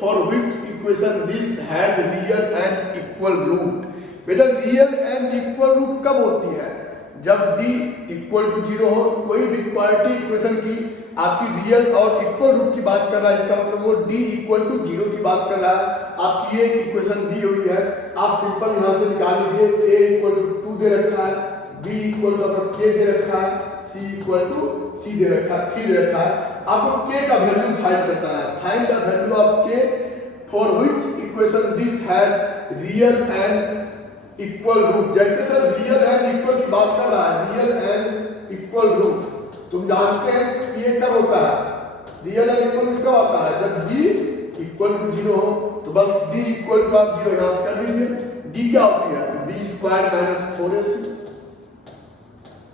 for which equation this has real and equal root. बेटा रियल एंड इक्वल रूट कब होती है, जब d इक्वल टू 0 हो, कोई भी क्वाड्रेटिक इक्वेशन की आपकी रियल और इक्वल रूट की बात कर रहा है, इसका मतलब वो d इक्वल टू 0 की बात कर रहा है। आपकी ये इक्वेशन दी हुई है, आप सिंपल यहां से निकाल लीजिए, a इक्वल टू 2 दे रखा है, b इक्वल टू आपका k दे रखा है, c इक्वल टू c दे रखा है, 3 दे रखा है, आपको k का वैल्यू फाइंड करना है, find the value of k for which equation this has real and equal root. जैसे सर रियल एंड इक्वल की बात कर रहा है, रियल एंड इक्वल रूट तुम जानते हैं ये कब होता है, रियल एंड इक्वल रूट कब आता है, जब d इक्वल टू 0 हो, तो बस d इक्वल टू आप 0 यहां से कर लीजिए, d क्या होती है b square minus 4ac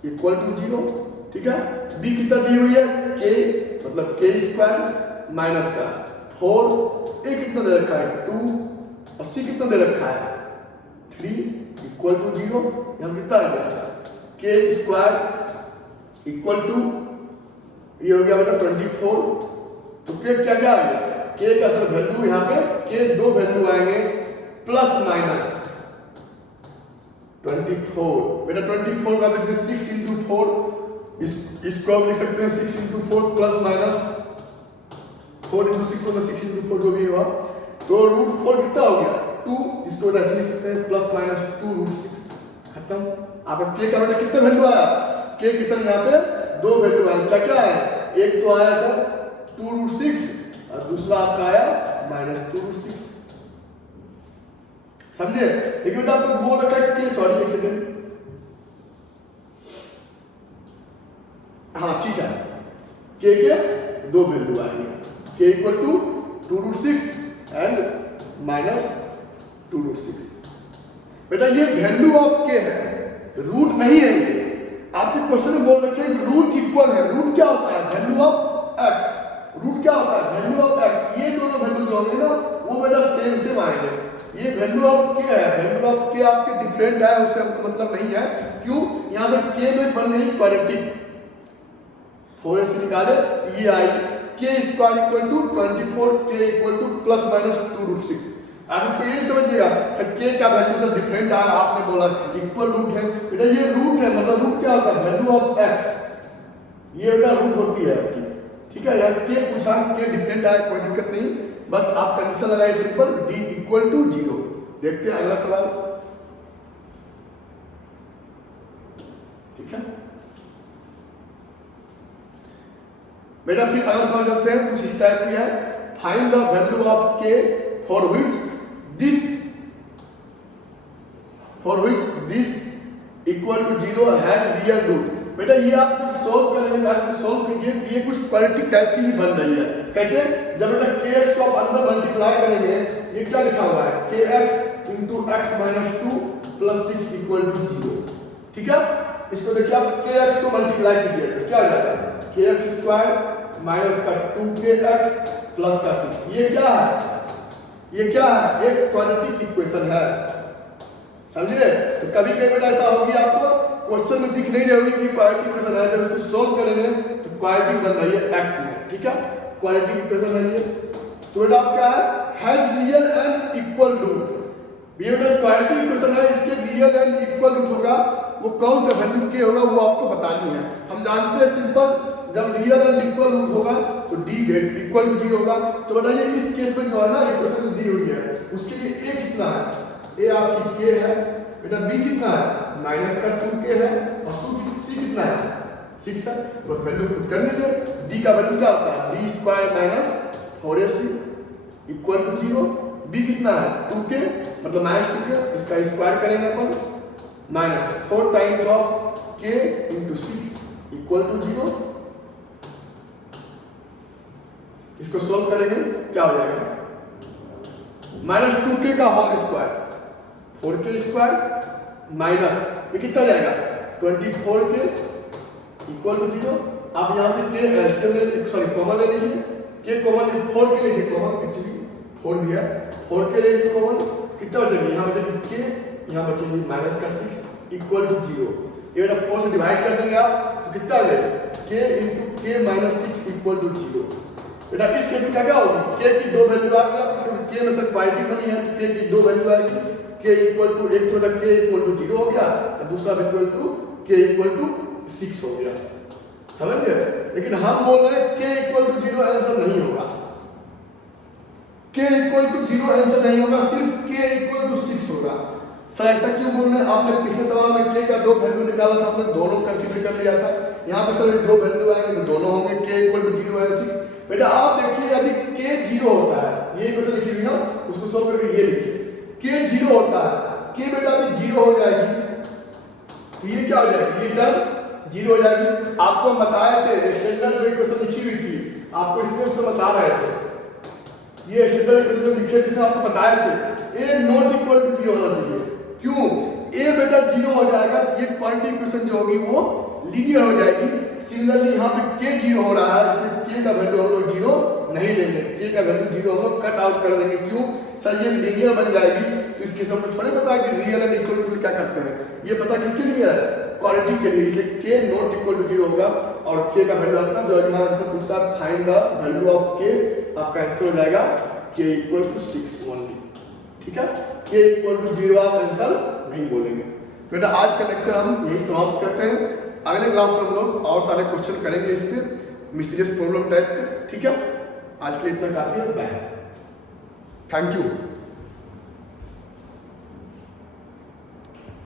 equal to 0, ठीक है। b कितना दी हुई है k, मतलब k स्क्वायर माइनस का 4, a कितना दे रखा है 2 और c कितना दे रखा है 3 इक्वल टू 0, यहाँ कितना आ गया k स्क्वायर इक्वल टू ये हो गया बेटा 24, तो k क्या क्या आ गया, k का सर वैल्यू यहाँ पे k दो वैल्यू आएंगे प्लस माइनस 24, बेटा 24 का वैल्यू 6 इंटू 4, इसको आप लिख सकते हैं 6 इंटू 4 प्लस माइनस 4 इंटू 6 होगा 6 इंटू 4 जो भी हुआ, तो रूट 4 कितना हो गया 2, इसको ऐसे लिख सकते हैं प्लस माइनस 2 रूट 6, खत्म। आपका k का बेटा कितना वैल्यू आया, k की सर यहाँ पे दो वैल्यू आए, क्या क्या है, एक तो आया सर 2 रूट 6 और दूसरा आपका आया माइनस 2 रूट 6, समझे। लेकिन बेटा आपको बोल रखा है k, सॉरी एक सेकंड, हाँ ठीक है, k के दो वैल्यू आएंगे, k equal to 2 root 6 and minus 2 root 6। बेटा ये वैल्यू ऑफ k है, रूट नहीं है, ये आपके क्वेश्चन में बोल रखे हैं रूट इक्वल है, रूट क्या होता है वैल्यू ऑफ x, रूट क्या होता है वैल्यू ऑफ x, ये दोनों वैल्यू जो होंगे ना वो बेटा सेम सेम आएंगे, ये वैल्यू ऑफ k है, वैल्यू ऑफ k आपके डिफरेंट है, उससे हमको मतलब नहीं है, क्यों, यहाँ से k में बन गई क्वाड्रेटिक, थोड़े से निकाले ये आई k square equal to 24, k equal to plus minus 2 root 6। आप इसको ये समझिएगा k का वैल्यू सब डिफरेंट आ, आपने बोला इक्वल रूट है, बेटा ये रूट है, मतलब रूट क्या होता है वैल्यू ऑफ x, ये बेटा रूट होती है आपकी, ठीक है। यार k पूछा, k डिफरेंट आया कोई दिक्कत नहीं, बस आप कंडीशन लगाए सिंपल d इक्वल टू 0। देखते हैं अगला सवाल, ठीक है बेटा। फिर अगला सवाल चलते हैं, कुछ इस टाइप की है, find the value of k for which this for which this equal to 0 has real root. बेटा ये आप जब सोल्व करेंगे, आप सोल्व कीजिए तो ये कुछ क्वाड्रेटिक टाइप की ही बन रही है। कैसे? जब बेटा kx को आप अंदर मल्टीप्लाई करेंगे, ये क्या लिखा हुआ है, kx into x minus 2 plus 6 equal to 0। ठीक है, इसको देखिए आप kx को मल्टीप्लाई कीजिए तो क्या आ जाएगा, kx स्क्वायर माइनस का 2kx प्लस का 6। ये क्या है, ये क्या है, एक क्वाड्रेटिक इक्वेशन है, समझिए। तो कभी कभी बेटा ऐसा होगी आपको क्वेश्चन में दिख नहीं रही होगी कि क्वाड्रेटिक इक्वेशन है, जब इसको सोल्व करेंगे तो क्वाड्रेटिक बन रही है x में। ठीक है, क्वाड्रेटिक इक्वेशन है ये। तो बेटा क्या है, has real and equal root. ये बेटा क्वाड्रेटिक इक्वेशन है, इसके रियल एंड इक्वल रूट होगा, वो कौन सा वैल्यू के होगा वो आपको बतानी है। हम जानते हैं सिंपल, जब रियल एंड इक्वल रूट होगा तो d इक्वल टू 0 होगा। तो बेटा ये इस केस में जो है ना इक्वेशन दी हुई है, उसके लिए a कितना है, a आपकी k है, बेटा b कितना है, माइनस का 2k है, और c कितना है, 6 है। बस वैल्यू पुट कर लीजिए। d का वैल्यू क्या होता है, b square minus 4ac equal to 0। b कितना है, 2k मतलब माइनस 2k, इसका स्क्वायर करेंगे अपन, minus 4 times of k into 6 equal to 0। इसको सोल्व करेंगे क्या हो जाएगा, माइनस 2k का whole square 4k square minus ये कितना जाएगा 24k इक्वल टू 0। आप यहाँ से k एलसीएम ले लीजिए, सॉरी कॉमन ले लीजिए, k कॉमन 4k लीजिए, कॉमन एक्चुअली 4 भी है, 4k ले लीजिए कॉमन, कितना बचेगी, यहाँ बचेगी k, यहाँ बचेगी माइनस का 6 इक्वल टू 0। ये बेटा 4 से डिवाइड कर देंगे आप तो कितना आ जाएगा, k into k minus 6 equal to 0। बेटा इस केस में क्या क्या होगी, k की दो वैल्यू आ गया, k में सर क्वाड्रेटिक बनी है तो k की दो वैल्यू आएगी, k इक्वल टू एक तो k इक्वल टू 0 हो गया और दूसरा equal to k equal to 6 हो गया, समझ गए। लेकिन हम बोल रहे हैं k इक्वल टू 0 आंसर नहीं होगा, k इक्वल टू 0 आंसर नहीं होगा, सिर्फ k इक्वल टू 6 होगा। सर ऐसा क्यों बोल रहे हैं, आपने पिछले सवाल में k का दो वैल्यू निकाला था, आपने दोनों कंसीडर कर लिया था, यहाँ पे सर दो वैल्यू आएंगे तो दोनों होंगे, k इक्वल टू 0 और 6। बेटा आप देखिए यदि k 0 होता है, ये इक्वेशन लिखिए ना, उसको सॉल्व करके ये लिखिए, k 0 होता है, k बेटा यदि 0 हो जाएगी तो ये क्या हो जाएगी, ये टर्म 0 हो जाएगी। आपको बताए थे स्टैंडर्ड जो इक्वेशन लिखी हुई थी, आपको इसमें उससे बता रहे थे, ये स्टैंडर्ड इक्वेशन लिखे जिसे आपको बताए थे a नॉट इक्वल टू 0 होना चाहिए। क्यों, a बेटा 0 हो जाएगा तो ये क्वाड्रेटिक इक्वेशन जो होगी वो लीनियर हो जाएगी। सिमिलरली यहाँ पे k 0 हो रहा है, इसलिए k का वैल्यू हम लोग 0 नहीं लेंगे, k का वैल्यू 0 हम लोग कट आउट कर देंगे। क्यों सर, ये लीनियर बन जाएगी तो इसके सबको थोड़े पता है कि रियल एंड इक्वल टू क्या करते हैं, ये पता किसके लिए है, क्वाड्रेटिक के लिए, इसलिए k नॉट इक्वल टू 0 होगा और k का वैल्यू आपका जो यहाँ आंसर पूछा find the value of k, आपका आंसर हो जाएगा k इक्वल टू 6 ओनली। ठीक है, k इक्वल टू 0 आप आंसर नहीं बोलेंगे। बेटा आज का लेक्चर हम यही समाप्त करते हैं, अगले क्लास में हम लोग और सारे क्वेश्चन करेंगे इस पे मिस्टीरियस प्रॉब्लम टाइप के। ठीक है, आज के लिए इतना काफी है, बाय, थैंक यू।